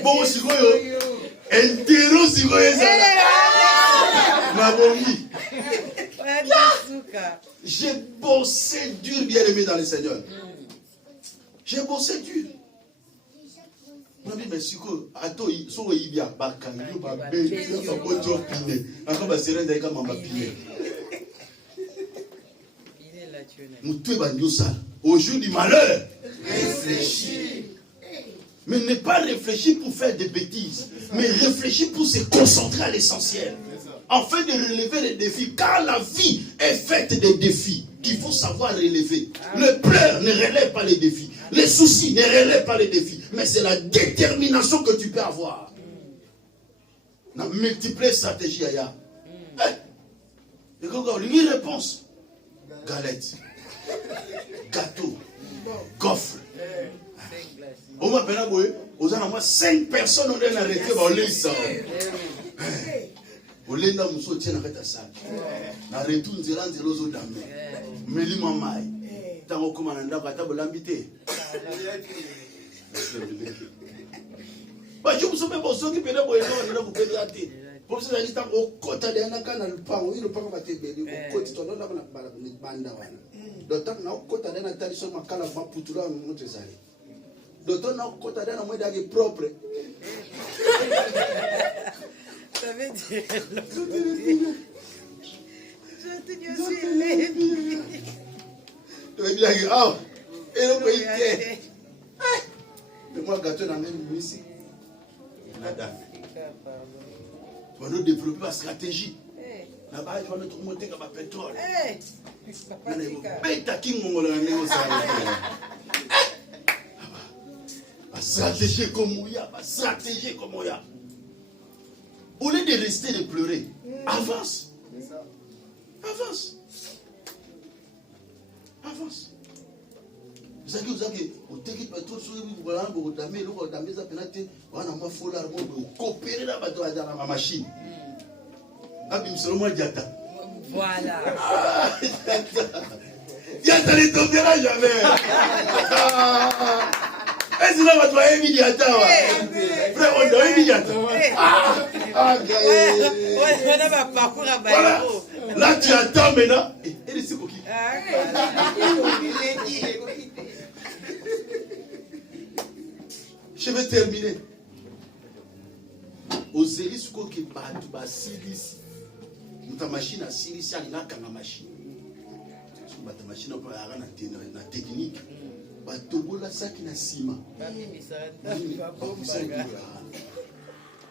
Bon sikoyo. Entero sikoyo ça. Ma bombi. J'ai bossé dur, bien aimé dans le Seigneur. J'ai bossé dur. Mais sikoyo, ato so ibia baka, yo ba be, yo ba bojo pine. Akaba serenda ika mamba pine. Au jour du malheur, réfléchis. Mais ne pas réfléchir pour faire des bêtises, mais réfléchir pour se concentrer à l'essentiel. afin de relever les défis. Car la vie est faite des défis qu'il faut savoir relever. Le pleur ne relève pas les défis. Les soucis ne relèvent pas les défis. Mais c'est la détermination que tu peux avoir. On a multiplié stratégies ailleurs. Une réponse. Galette. Gâteau. Gaufre. Au moins, vous avez 5 personnes qui ont arrêté. Au lenda muso tient avec ta sac. Na retour nzela nzelo zo damé. Meli mamai. Tango komanda kata bolambité. Ba je muso mebo so ki pele boyeno na ku pele ate. Pour ça dit tango kota de na kana lupango, ilo pango batebeli ko koti to na bana banda wana. D'autant na kota de na tali so makala ba putula mu tezali. D'autant na kota de na moeda ki propre. Ça veut dire. Je te dis aussi. Ah, et le pays. Mais moi, gâteau dans même ici. Nada. On va nous développer la stratégie. Là-bas, on va nous monter comme un pétrole. Stratégie comme Mouya, stratégie comme Mouya. Au lieu de rester de pleurer, avance. Avance. Avance. Vous savez, vous avez tout sur vous damez, vous damez ça pénalité, on a ma folle arme, vous coopérez la bateau dans la machine. Abim seulement Diata. Voilà. Diata ne tombera jamais. Est-ce que vous avez mis Diata? Frère, on a mis Diata. On a un parcours à voilà. Là, tu attends maintenant. Et les Sikoki. Je vais terminer. Aux hélices qui battent, Silis. Ta machine à Silis, il y a une machine. Ta machine a technique. Batobola saki na sima.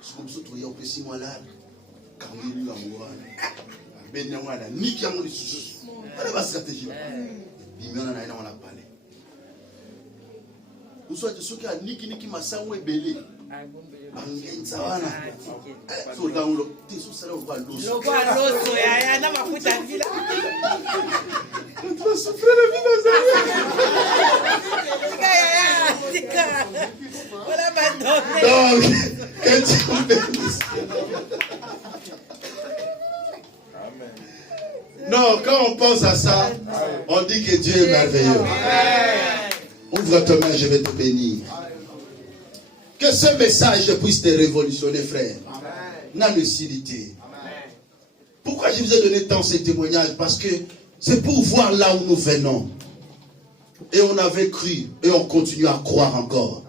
Ce comme ça, tu as aussi moi là. Quand il y a un ben yamwana niki yango lisusu. Ala ba stratégie. Bimiona na ina wana parler. Uso te soki a niki masango ebele. Bangenza wana. So download te so sala kwa loso. Logo a loso ya na mafuta vila. Tu vas souffrir la vie dans donc, quand non, quand on pense à ça, on dit que Dieu est merveilleux. Ouvre ta main, je vais te bénir. Que ce message puisse te révolutionner, frère. La lucidité. Pourquoi je vous ai donné tant ces témoignages? Parce que c'est pour voir là où nous venons. Et on avait cru, et on continue à croire encore,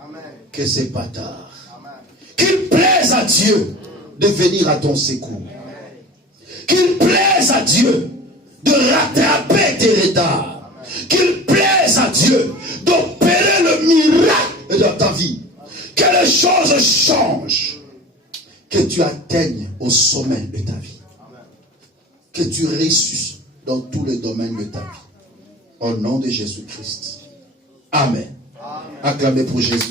que c'est pas tard. Qu'il plaise à Dieu de venir à ton secours. Qu'il plaise à Dieu de rattraper tes retards. Qu'il plaise à Dieu d'opérer le miracle dans ta vie. Que les choses changent. Que tu atteignes au sommet de ta vie. Que tu réussisses dans tous les domaines de ta vie. Au nom de Jésus-Christ. Amen. Acclamez pour Jésus.